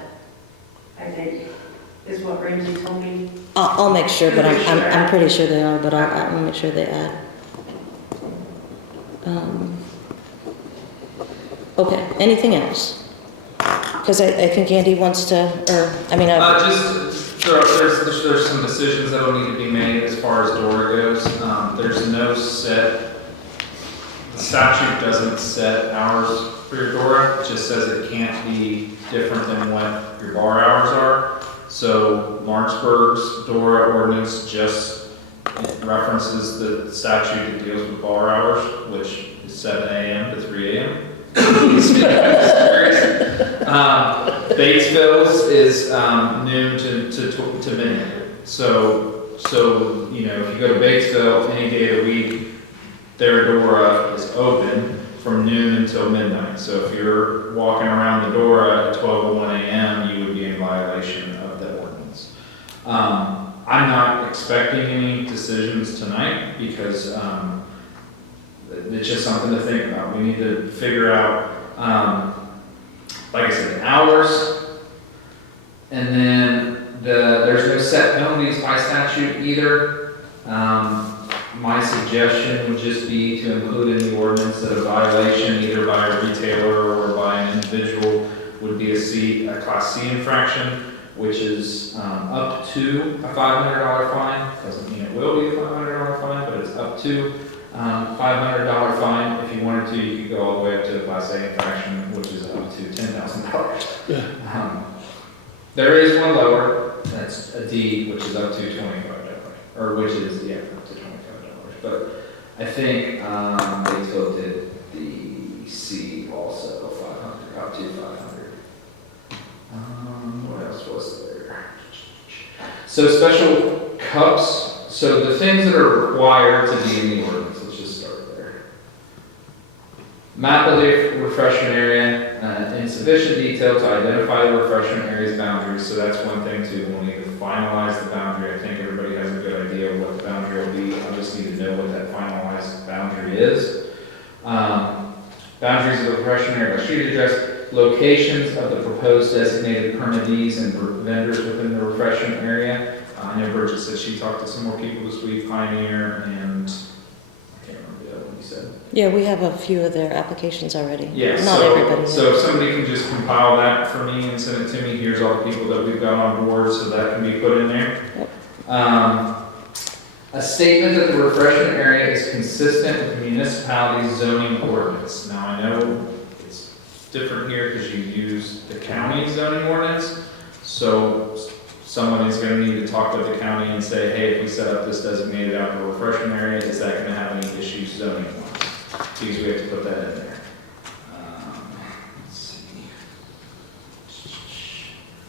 I think, is what Ramsey told me. I'll make sure, but Make sure they're I'm added. pretty sure they are, but I'll make sure they add. Okay, anything else? Because I think Andy wants to, or, I mean, There's some decisions that will need to be made as far as DORA goes. There's no set, the statute doesn't set hours for your DORA. It just says it can't be different than what your bar hours are. So Lawrenceburg's DORA ordinance just references the statute that deals with bar hours, which is 7 a.m. to 3 a.m. Batesville's is noon to midnight. So you know, if you go to Batesville any day of the week, their DORA is open from noon until midnight. So if you're walking around the DORA at 12:01 a.m., you would be in violation of that ordinance. I'm not expecting any decisions tonight because it's just something to think about. We need to figure out, like I said, hours, and then there's no set penalties by statute either. My suggestion would just be to include in the ordinance that a violation either by a retailer or by an individual would be a Class C infraction, which is up to a $500 fine. Doesn't mean it will be a $500 fine, but it's up to $500 fine. If you wanted to, you could go all the way up to a Class A infraction, which is up to $10,000. There is one lower, that's a D, which is up to $25, or which is, yeah, up to $25. But I think Batesville did the C also, 500, up to 500. What else was there? So special cups, so the things that are required to be in the ordinance, let's just start there. Map of the refreshment area in sufficient detail to identify the refreshment area's boundaries, so that's one thing too. We'll need to finalize the boundary. I think everybody has a good idea of what the boundary will be. I just need to know what that finalized boundary is. Boundaries of the refreshment area by street address, locations of the proposed designated permittees and vendors within the refreshment area. I know Bridget said she talked to some more people this week, Pioneer, and I can't remember the other one you said. yeah, we have a few of their applications already. Yeah, Not everybody. so if somebody can just compile that for me and send it to me, here's all the people that we've got on board, so that can be put in there. Yep. A statement that the refreshment area is consistent with the municipality's zoning ordinance. Now, I know it's different here because you use the county zoning ordinance, so someone is going to need to talk to the county and say, hey, if we set up this designated outdoor refreshment area, is that going to have any issues zoning wise? Because we have to put that in there. Let's see.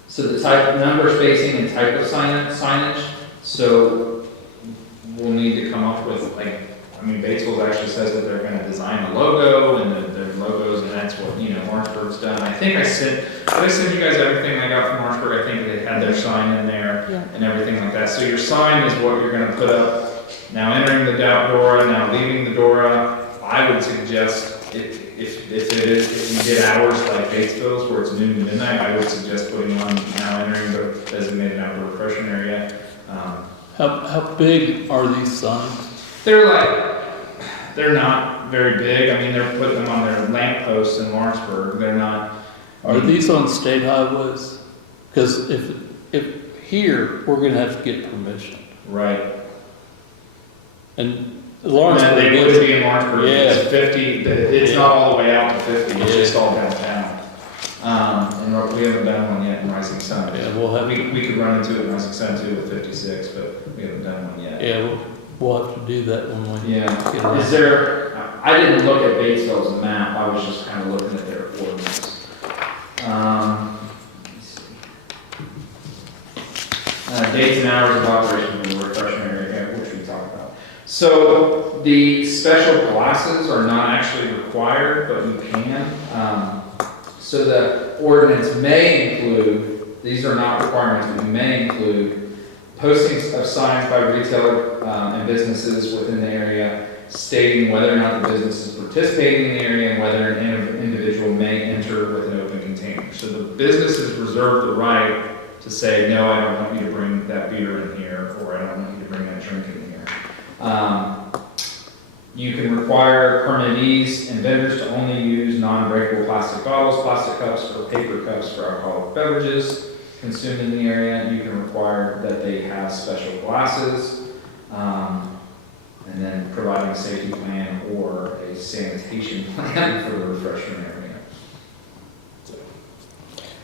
So the type, number, spacing, and type of signage. So we'll need to come up with, like, I mean, Batesville actually says that they're going to design a logo and their logos, and that's what, you know, Lawrenceburg's done. I think did I send you guys everything I got from Lawrenceburg? I think they had their sign in there Yeah. and everything like that. So your sign is what you're going to put up. Now entering the DORA, now leaving the DORA. I would suggest if you get hours like Batesville's where it's noon to midnight, I would suggest putting on now entering the designated outdoor refreshment area. How big are these signs? They're not very big. I mean, they're putting them on their lamp posts in Lawrenceburg. They're not. Are these on state highways? Because if here, we're gonna have to get permission. Right. And They Lawrenceburg would is, be in Lawrenceburg. Yeah. It's 50, it's not all the way out to 50, it's just all downtown. And we haven't done one yet in Rising Sun. Yeah, we'll have, We could run into it in Rising Sun too with 56, but we haven't done one yet. yeah, we'll have to do that when we. Yeah. get around. Is there, I didn't look at Batesville's map, I was just kind of looking at their ordinance. Let me see. Dates and hours of operation of the refreshment area, which we talked about. So the special classes are not actually required, but you can. So the ordinance may include, these are not requirements, but you may include postings of signs by retail and businesses within the area stating whether or not the business is participating in the area and whether an individual may enter with an open container. So the businesses reserve the right to say, no, I don't want you to bring that beer in here, or I don't want you to bring that drink in here. You can require permittees and vendors to only use non-breakable plastic bottles, plastic cups, or paper cups for alcoholic beverages consumed in the area. You can require that they have special glasses, and then providing a safety plan or a sanitation plan for the refreshment area.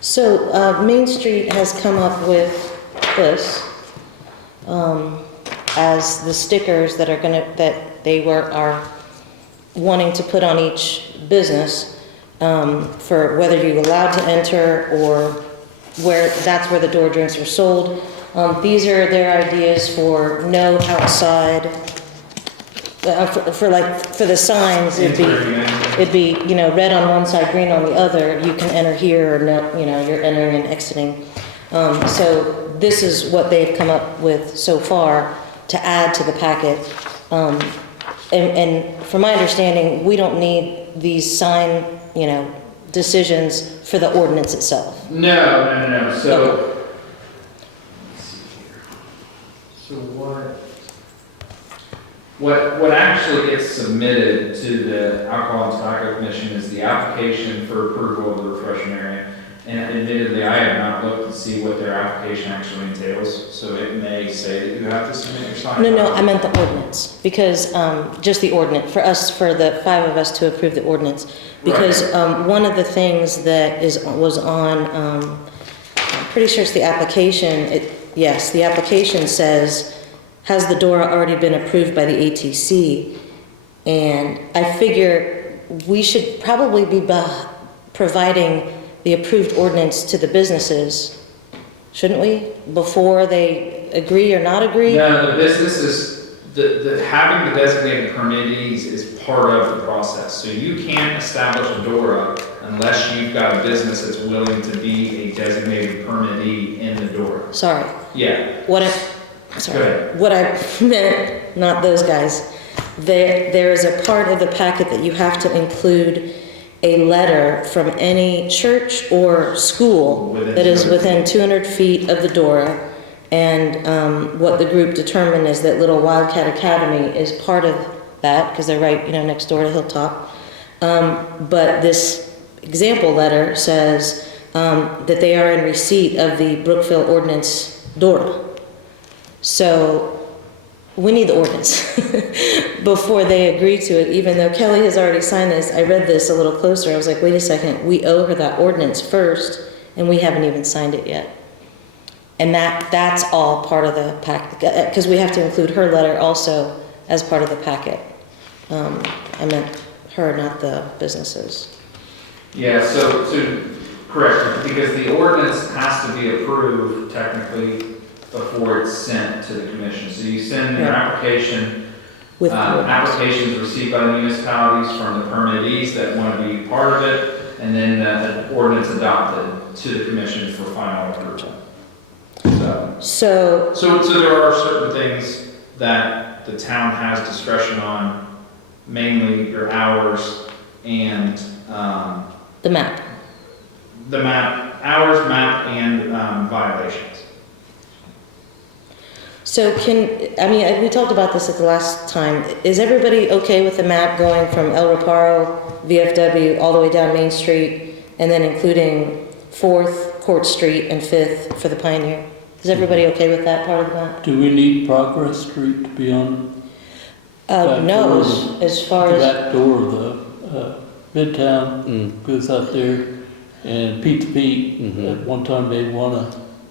So Main Street has come up with this as the stickers that are wanting to put on each business for whether you're allowed to enter or that's where the DORA drinks are sold. These are their ideas for no outside. For the signs, it'd be red on one side, green on the other. You can enter here, or no, you're entering and exiting. So this is what they've come up with so far to add to the packet. And from my understanding, we don't need these sign, decisions for the ordinance itself. No. So, Okay. so what actually gets submitted to the Alcohol and Tobacco Commission is the application for approval of the refreshment area. And admittedly, I have not looked to see what their application actually entails, so it may say that you have to submit your sign. No, I meant the ordinance, because just the ordinance, for the five of us to approve the ordinance. Because one of the things that was on, I'm pretty sure it's the application, yes, the application says, has the DORA already been approved by the ATC? And I figure we should probably be providing the approved ordinance to the businesses, shouldn't we? Before they agree or not agree? No, the businesses, having the designated permittees is part of the process. So you can't establish a DORA unless you've got a business that's willing to be a designated permittee in the DORA. Sorry. Yeah. What I meant, not those guys, there is a part of the packet that you have to include a letter from any church or school that is within 200 feet of the DORA. And what the group determined is that Little Wildcat Academy is part of that, because they're right, next door to Hilltop. But this example letter says that they are in receipt of the Brookville Ordinance DORA. So we need the ordinance before they agree to it, even though Kelly has already signed this. I read this a little closer. I was like, wait a second, we owe her that ordinance first, and we haven't even signed it yet. And that's all part of the packet, because we have to include her letter also as part of the packet. I meant her, not the businesses. Yeah, so correct, because the ordinance has to be approved technically before it's sent to the commission. So you send your application, With applications received by the municipalities from the permittees that want to be part of it, and then the ordinance adopted to the commission for final approval. So there are certain things that the town has discretion on, mainly your hours and the map. Hours, map, and violations. So we talked about this at the last time. Is everybody okay with the map going from El Reparo, VFW, all the way down Main Street, and then including 4th, Court Street, and 5th for the Pioneer? Is everybody okay with that part of the map? Do we need Progress Street to be on? No, as far The as, back door of the Midtown goes out there, And Pete to Pete, Mhm. at one time they wanna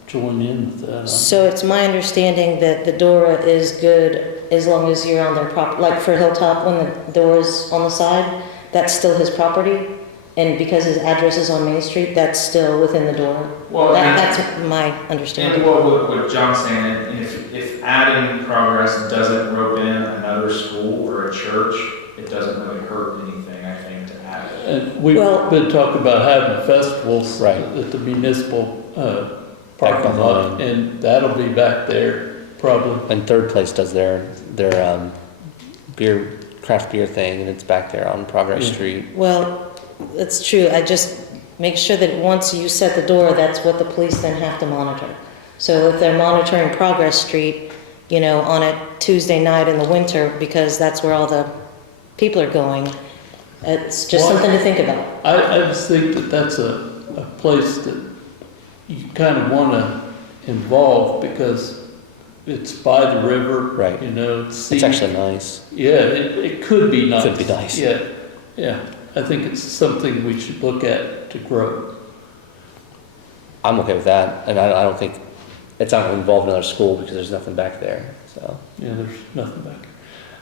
join in with that. So it's my understanding that the DORA is good as long as you're on their prop, like for Hilltop, when the DORA's on the side, that's still his property. And because his address is on Main Street, that's still within the DORA. Well, That's my and understanding. what John's saying, and if adding Progress doesn't rope in another school or a church, it doesn't really hurt anything, I think, to add it. And we've Well- been talking about having festivals Right. at the municipal, Back parking lot, behind. and that'll be back there, probably. And Third Place does their beer, craft beer thing, and it's back there on Progress Yeah. Street. Well, it's true. I just make sure that once you set the DORA, that's what the police then have to monitor. So if they're monitoring Progress Street, you know, on a Tuesday night in the winter, because that's where all the people are going, it's just Well, something to think about. I just think that that's a place that you kind of want to involve because it's by the river. Right. You know, It's actually nice. Yeah, it could be nice. Could be nice. Yeah, yeah. I think it's something we should look at to grow. I'm okay with that, and I don't think it's not gonna involve another school because there's nothing back there, so. Yeah, there's nothing back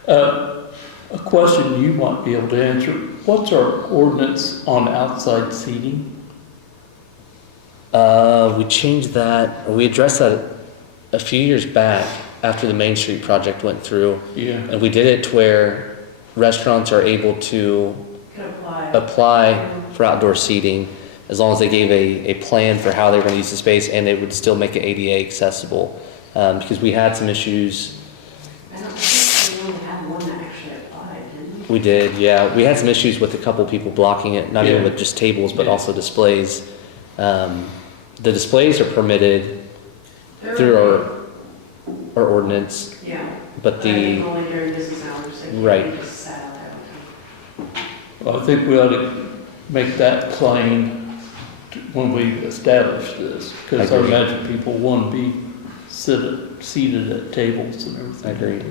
there. A question you might be able to answer. What's our ordinance on outside seating? We changed that, we addressed that a few years back after the Main Street project went through. Yeah. And we did it to where restaurants are able to Can apply. apply for outdoor seating as long as they gave a plan for how they were gonna use the space, and they would still make it ADA accessible. Because we had some issues. I don't think we only had one that actually applied, did we? We did, yeah. We had some issues with a couple people blocking it, not even Yeah. with just tables, but Yeah. also displays. The displays are permitted through our ordinance, Yeah. but I the, think only during business hours, they Right. can't just sat out there. Well, I think we ought to make that plain when we establish this, because I I agree. imagine people want to be seated at tables and everything. I agree.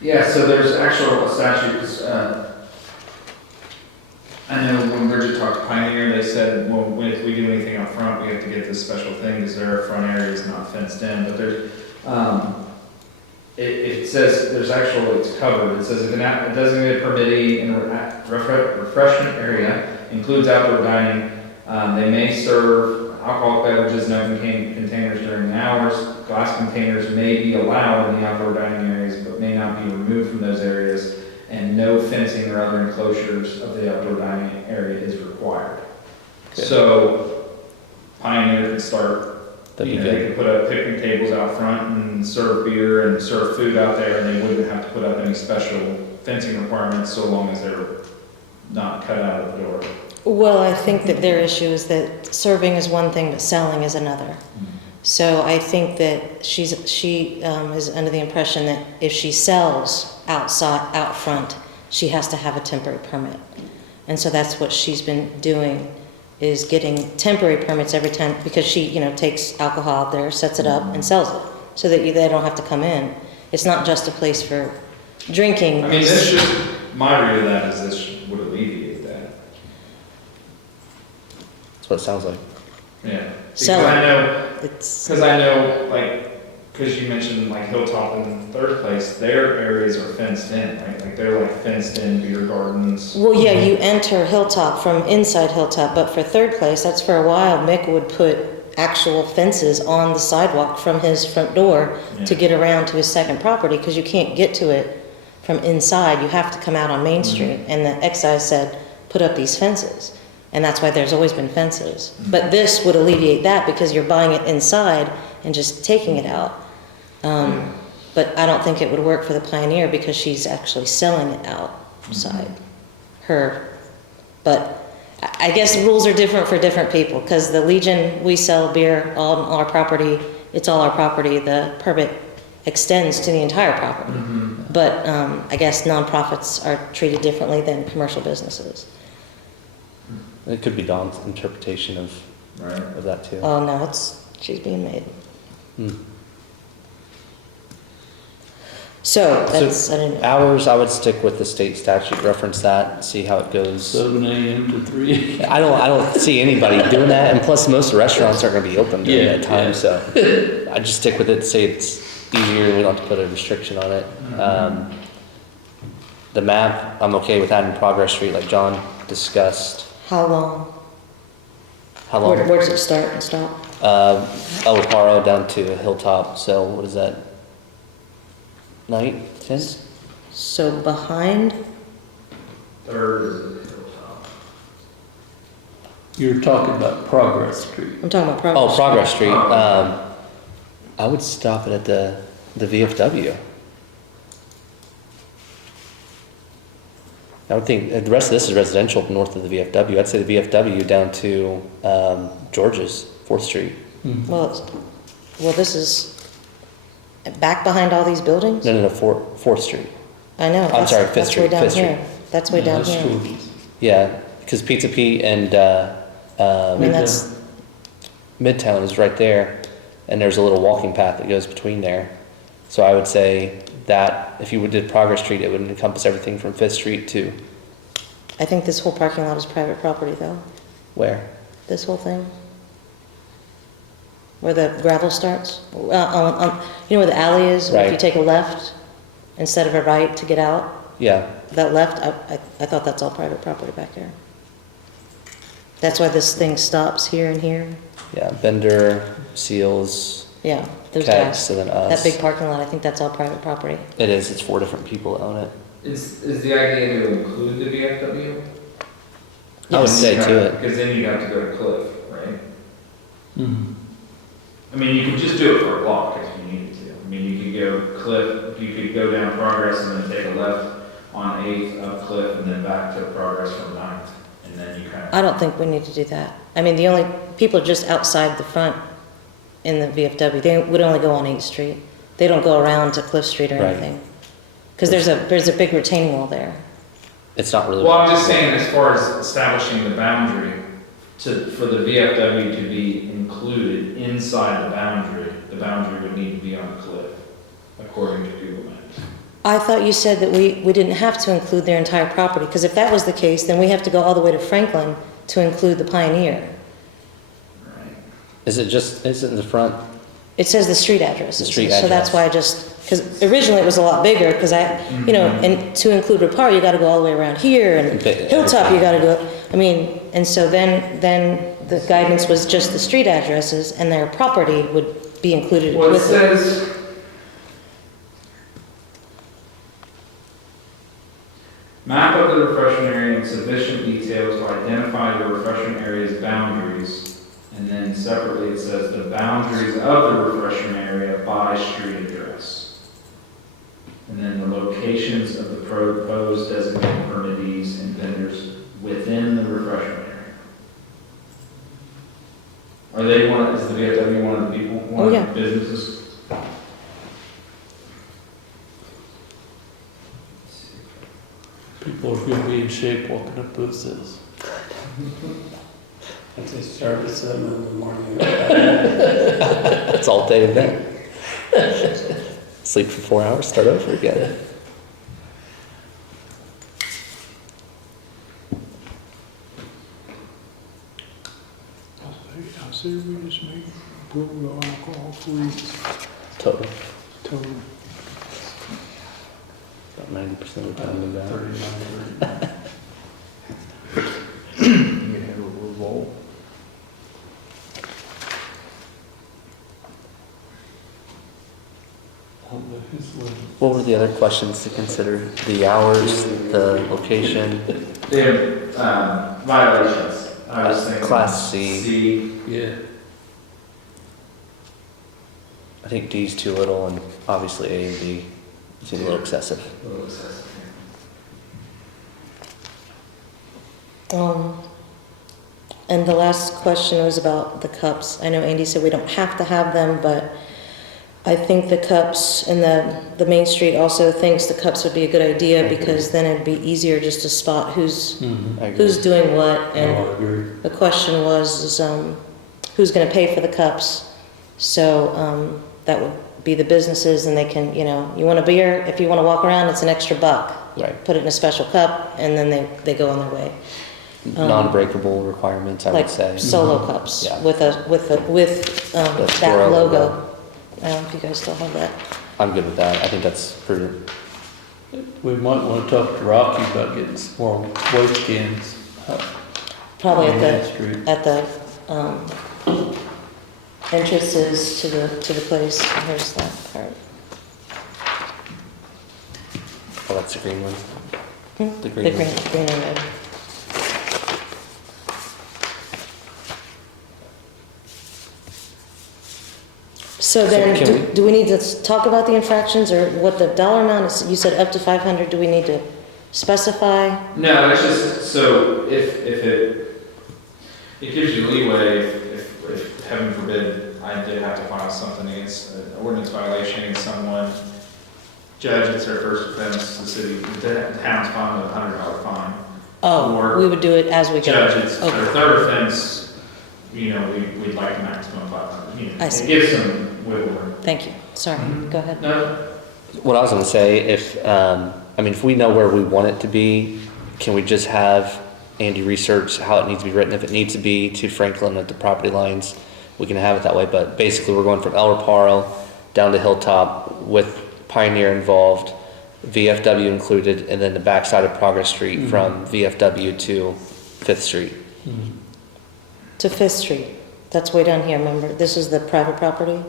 Yeah, so there's actual statute, 'cause, I know when Bridget talked to Pioneer, they said, well, if we do anything up front, we have to get this special thing, because their front area is not fenced in, but there's, it says, there's actual, it's covered, it says if a designated permittee in a refreshment area includes outdoor dining, they may serve alcoholic beverages in open containers during hours. Glass containers may be allowed in the outdoor dining areas, but may not be removed from those areas, and no fencing or other enclosures of the outdoor dining area is required. Okay. So Pioneer could start, that'd you be know, they good. could put up picnic tables out front and serve beer and serve food out there, and they wouldn't have to put up any special fencing requirements so long as they're not cut out of the door. Well, I think that their issue is that serving is one thing, but selling is another. So I think that she is under the impression that if she sells outside, out front, she has to have a temporary permit. And so that's what she's been doing, is getting temporary permits every time, because she, you know, takes alcohol out there, sets it up and sells it, so that they don't have to come in. It's not just a place for drinking. I mean, this should, my read of that is this would alleviate that. That's what it sounds like. Yeah. Because So- I know, It's, because you mentioned like Hilltop and Third Place, their areas are fenced in, right? Like they're like fenced in beer gardens. well, yeah, you enter Hilltop from inside Hilltop, but for Third Place, that's for a while, Mick would put actual fences on the sidewalk from his front door to Yeah. get around to his second property, because you can't get to it from inside, you have to come out on Main Street, and the excise said, put up these fences, and that's why there's always been fences. But this would alleviate that, because you're buying it inside and just taking it out. But I don't think it would work for the Pioneer, because she's actually selling it outside but I guess the rules are different for different people, because the Legion, we sell beer on our property, it's all our property, the permit extends to the entire property. But I guess nonprofits are treated differently than commercial businesses. It could be Dawn's interpretation of Right. that too. Oh, no, she's being made. So that's, I didn't know. Hours, I would stick with the state statute, reference that, see how it goes. 7 a.m. to 3 a.m. I don't see anybody doing that, and plus most restaurants aren't gonna be open during Yeah, that time, yeah. so I just stick with it, say it's easier, and we don't have to put a restriction on it. The map, I'm okay with adding Progress Street like John discussed. How long? How long? Where does it start and stop? El Paro down to Hilltop, so what is that? 9, 10? So behind, Third. You're talking about Progress Street. I'm talking about Progress. Oh, Progress Street, I would stop it at the VFW. I would think, the rest of this is residential north of the VFW. I'd say the VFW down to George's, 4th Street. Well, this is back behind all these buildings? No, 4th Street. I know. I'm sorry, that's Fifth way down Street. here. That's way down That's here. George's. Yeah, because Pizza Pete and I mean, that's, Midtown is right there, and there's a little walking path that goes between there. So I would say that if you did Progress Street, it would encompass everything from 5th Street to I think this whole parking lot is private property though. where? This whole thing. Where the gravel starts. You know where the alley is? Where If you Right. take a left instead of a right to get out, Yeah, that left, I thought that's all private property back there. That's why this thing stops here and here. yeah, Bender, Seals, Yeah, those Kegs, guys. and then us. That big parking lot, I think that's all private property. It is, it's 4 different people that own it. Is the idea to include the VFW? I would say to it. Because then you'd have to go to Cliff, right? Mhm. I mean, you could just do it for a block if you needed to. I mean, you could go Cliff, you could go down Progress and then take a left on 8th up Cliff and then back to Progress from 9th. And then you kind of. I don't think we need to do that. I mean, the only, people are just outside the front in the VFW. They would only go on 8th Street. They don't go around to Cliff Street or Right. anything. Because there's a big retaining wall there. It's not really. Well, I'm just saying as far as establishing the boundary for the VFW to be included inside the boundary would need to be on a cliff, according to Google Maps. I thought you said that we didn't have to include their entire property, because if that was the case, then we have to go all the way to Franklin to include the Pioneer. Right. Is it in the front? It says the street address. The street So that's address. why because originally it was a lot bigger, because and to include Repar, you gotta go all the way around here, and Hilltop, you gotta go, I mean, and so then the guidance was just the street addresses, and their property would be included Well, it with it. says, map of the refreshment area in sufficient detail to identify the refreshment area's boundaries. And then separately it says the boundaries of the refreshment area by street address. And then the locations of the proposed designated permittees and vendors within the refreshment area. Is the VFW one of the people, one yeah. of the businesses? People are gonna be in shape walking up those hills. If they start at 7 in the morning. It's all day event. Sleep for 4 hours, start over again. I say we just make Brookville alcohol free Total, total. about 90% of the time we got. 39. We have a revolt. What were the other questions to consider? The hours, the location, The violations, I was thinking. Class C. C, Yeah. I think D's too little, and obviously A and B seem a little excessive. a little excessive. And the last question was about the cups. I know Andy said we don't have to have them, but I think the cups, and the Main Street also thinks the cups would be a good idea, because then it'd be easier just to spot who's I agree. who's doing what. And I agree. the question was, who's gonna pay for the cups? So, that would be the businesses, and they can, you know, you want a beer, if you want to walk around, it's an extra $1. Right. Put it in a special cup, and then they go on their way. Non-breakable requirements, I would Like say. solo cups Yeah. with that DORA logo. I don't know if you guys still have that. I'm good with that. I think that's prudent. We might want to talk to Rocky about getting some more waste cans. Probably on Main Street. at the entrances to the place. Here's that part. Oh, that's the green one. The The green green one. and red. So then, can do we need to talk about the infractions, or what the dollar amount is? You said up to 500. Do we need to specify? No, it's just, so if it gives you leeway, if heaven forbid, I did have to file something against an ordinance violation against someone, judge, it's their first offense, the town's fine with a $100 fine. Oh, Or we would do it as we go. Judge, it's their Okay. third offense, you know, we'd like the maximum 500, you know. I see. It gives some wiggle room. Thank you. Sorry. Go ahead. No, What I was gonna say, if we know where we want it to be, can we just have Andy research how it needs to be written? If it needs to be to Franklin at the property lines, we can have it that way, but basically we're going from El Reparo down to Hilltop with Pioneer involved, VFW included, and then the backside of Progress Street from VFW to 5th Street. To 5th Street. That's way down here, remember? This is the private property?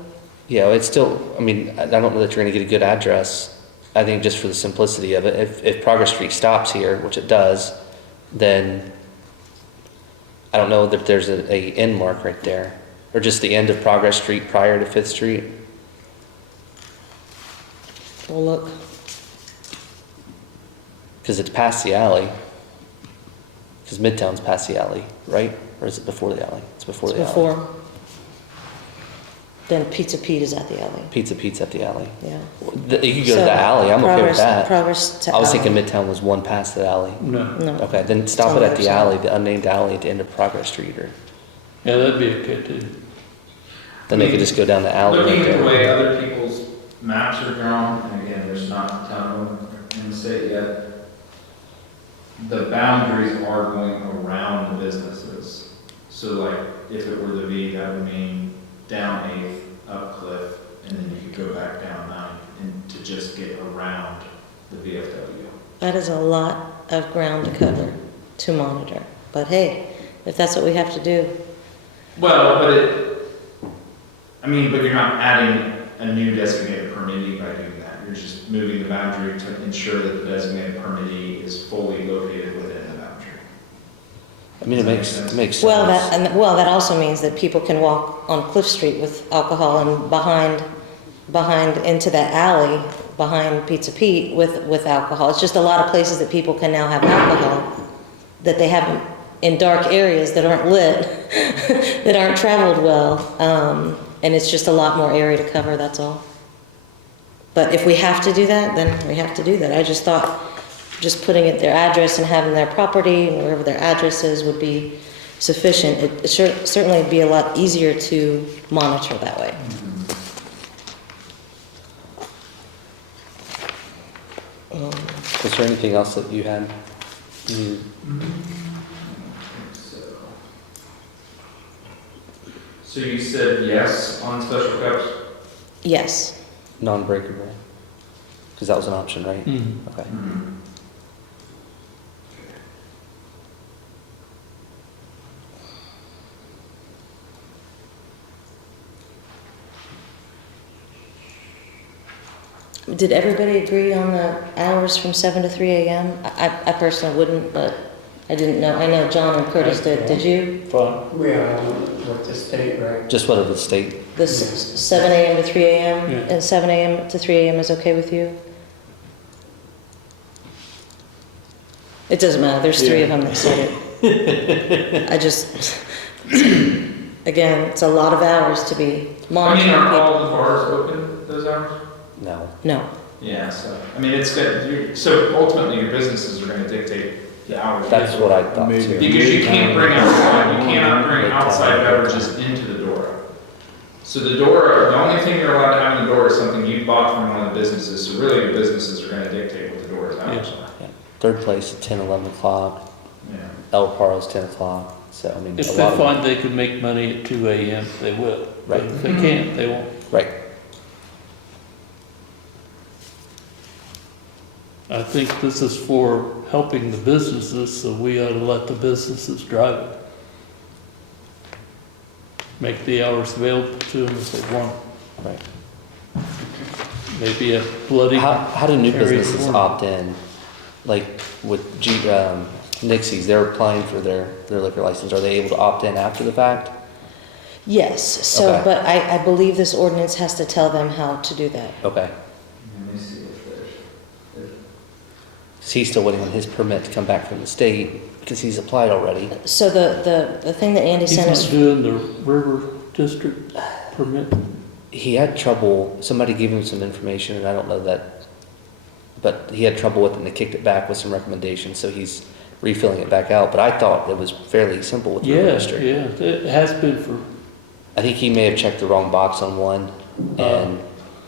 Yeah, it's still, I don't know that you're gonna get a good address. I think just for the simplicity of it, if Progress Street stops here, which it does, then I don't know that there's a end mark right there, or just the end of Progress Street prior to 5th Street. We'll look. Because it's past the alley. Because Midtown's past the alley, right? Or is it before the alley? It's before It's the alley. before. Then Pizza Pete is at the alley. Pizza at the alley. Yeah. You could go So, to the alley, I'm okay with that. Progress to I was alley. thinking Midtown was one past the alley. No. No. Okay, then stop on it the at other the side. alley, the unnamed alley at the end of Progress Street, or Yeah, that'd be okay too. then they could just go down the alley right looking at the there. way other people's maps are drawn, and again, there's not a ton of them in the state yet, the boundaries are going around the businesses. So like, if it were to be, that would mean down 8th, up Cliff, and then you could go back down 9th, and to just get around the VFW. That is a lot of ground to cover, to monitor. But hey, if that's what we have to do. Well, but you're not adding a new designated permittee by doing that. You're just moving the boundary to ensure that the designated permittee is fully located within the boundary. I mean, it makes sense. Well, that also means that people can walk on Cliff Street with alcohol and behind into that alley, behind Pizza Pete with alcohol. It's just a lot of places that people can now have alcohol that they haven't in dark areas that aren't lit, that aren't traveled well. And it's just a lot more area to cover, that's all. But if we have to do that, then we have to do that. I just thought just putting it their address and having their property, and wherever their address is, would be sufficient. It certainly be a lot easier to monitor that way. Was there anything else that you had? So you said yes on special cups? Yes. Non-breakable? Because that was an option, right? Okay. Did everybody agree on the hours from 7 to 3 a.m.? I personally wouldn't, but I didn't know. I know John and Curtis did. Did you? Fine. We are with the state, right? Just whatever the state. The 7 a.m. to 3 a.m. Yeah. and 7 a.m. to 3 a.m. is okay with you? It doesn't matter. There's three of them that said it. I just, again, it's a lot of hours to be monitoring are people. all the bars open those hours? No. No. Yeah, so, it's good, so ultimately your businesses are gonna dictate the hours. That's what I thought too. Because you can't bring outside, you cannot bring outside beverages into the DORA. So the DORA, the only thing you're allowed to have in the DORA is something you bought from one of the businesses, so really the businesses are gonna dictate what the DORA's hours are. Third place at 10, 11 o'clock. Yeah. El Paro's 10 o'clock. So, I mean, If a they lot of find they can make money at 2 AM, they will. But Right. if they can't, they won't. Right. I think this is for helping the businesses, so we ought to let the businesses drive it. Make the hours available to them if they want. Right. Maybe a bloody. How do new area businesses warning. opt in? Like with Nixie's, they're applying for their liquor license. Are they able to opt in after the fact? Yes, so, Okay. but I believe this ordinance has to tell them how to do that. Okay. Let me see if there's, So he's still waiting on his permit to come back from the state because he's applied already. So the thing that Andy He's sent not us, doing the river district permit. He had trouble, somebody gave him some information and I don't know that, but he had trouble with it and they kicked it back with some recommendations. So he's refilling it back out. But I thought it was fairly simple with the river Yeah, district. yeah, it has been for, I think he may have checked the wrong box on one and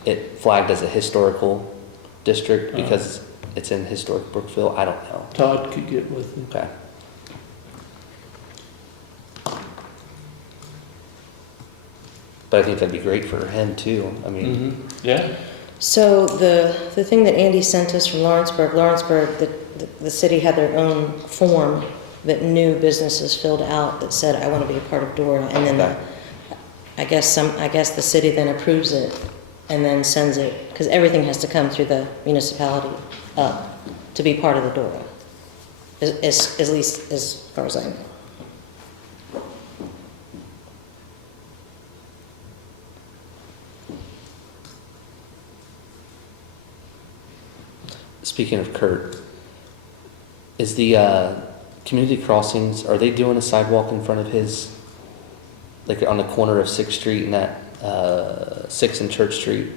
it flagged as a historical district because it's in historic Brookville. I don't know. Todd could get with him. Okay. But I think that'd be great for him too. I mean, Yeah, so the thing that Andy sent us from Lawrenceburg, the city had their own form that new businesses filled out that said, I want to be a part of DORA. And then Okay. I guess the city then approves it and then sends it, because everything has to come through the municipality to be part of the DORA, at least as far as I know. speaking of Kurt, is the community crossings, are they doing a sidewalk in front of his, like on the corner of 6th Street and that 6th and Church Street?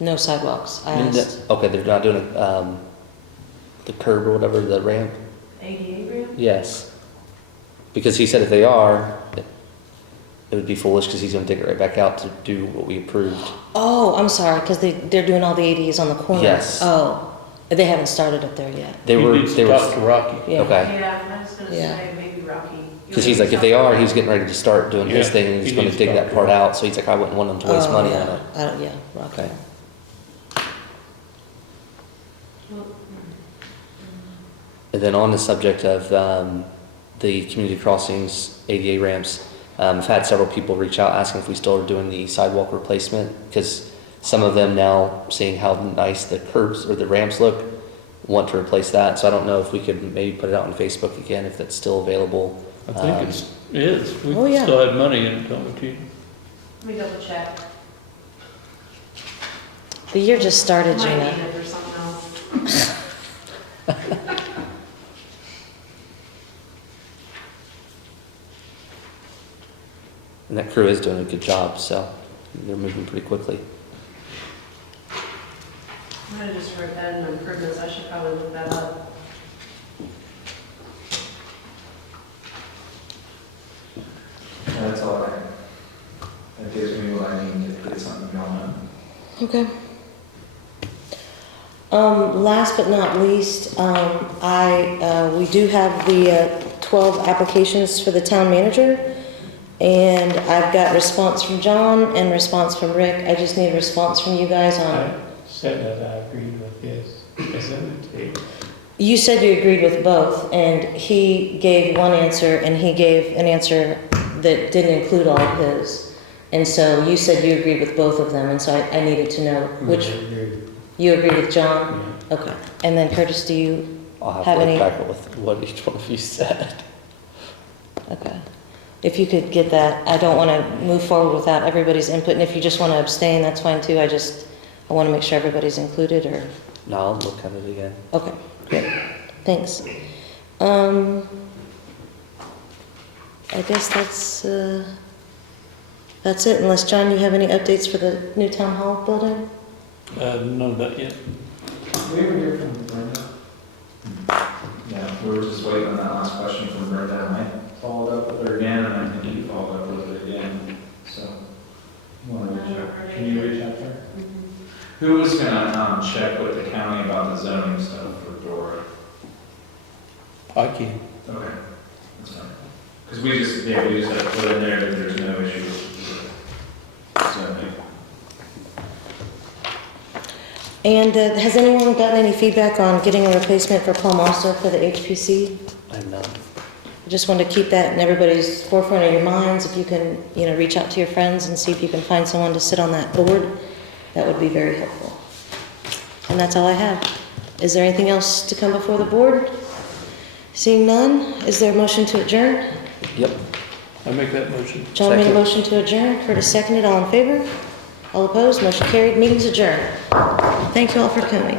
No sidewalks, I asked. Okay, they're not doing the curb or whatever, the ramp? ADA ramp? Yes. Because he said if they are, it would be foolish because he's going to take it right back out to do what we approved. Oh, I'm sorry, because they're doing all the ADs on the corner. Yes. Oh, they haven't started up there yet. They he were, needs they to talk to were, Rocky. Yeah. okay. Yeah, I was gonna Yeah. say maybe Rocky. Because he's like, if they are, he's getting ready to start doing his Yeah, thing and he's he going needs to dig to that talk part to out. So he's like, I wouldn't want him to waste money yeah. on it. I don't, yeah, Rocky. Okay. And then on the subject of the community crossings, ADA ramps, I've had several people reach out asking if we still are doing the sidewalk replacement because some of them now, seeing how nice the curbs or the ramps look, want to replace that. So I don't know if we could maybe put it out on Facebook again if that's still available. I think it is. We Oh, yeah. still have money in it, don't we, Chief? Let me double check. The year just started, Might Gina. need it for something else. And that crew is doing a good job, so they're moving pretty quickly. I'm gonna just write that in improvements, I should probably look that up. that's all I, that gives me what I need to get something going on. Okay. Last but not least, we do have the 12 applications for the town manager. And I've got response from John and response from Rick. I just need a response from you guys on. I said that I agreed with his, isn't it? You said you agreed with both, and he gave one answer, and he gave an answer that didn't include all of his. And so you said you agreed with both of them, and so I needed to know which. You agree with John? Yeah. Okay. And then Curtis, do you I'll have have to any? look back with what each one of you said. Okay. If you could get that, I don't want to move forward without everybody's input, and if you just want to abstain, that's fine too. I want to make sure everybody's included, or, No, I'll look at it again. okay, great, thanks. I guess that's it, unless, John, you have any updates for the new town hall building? No, not yet. We ever hear from Brenda? Yeah, we were just waiting on that last question from Brenda, and I followed up with her again, and I think you followed up with her again, so. Can you reach out there? Who was gonna, check with the county about the zoning stuff for DORA? I can. Okay, that's fine. Because we just have to put in there that there's no issue with zoning. And has anyone gotten any feedback on getting a replacement for Paul Monster for the HPC? I have none. I just want to keep that in everybody's forefront of your minds. If you can, reach out to your friends and see if you can find someone to sit on that board, that would be very helpful. And that's all I have. Is there anything else to come before the board? Seeing none, is there a motion to adjourn? Yep. I make that motion. John made a Second. motion to adjourn. Curtis seconded. All in favor? All opposed? Motion carried. Meeting's adjourned. Thank you all for coming.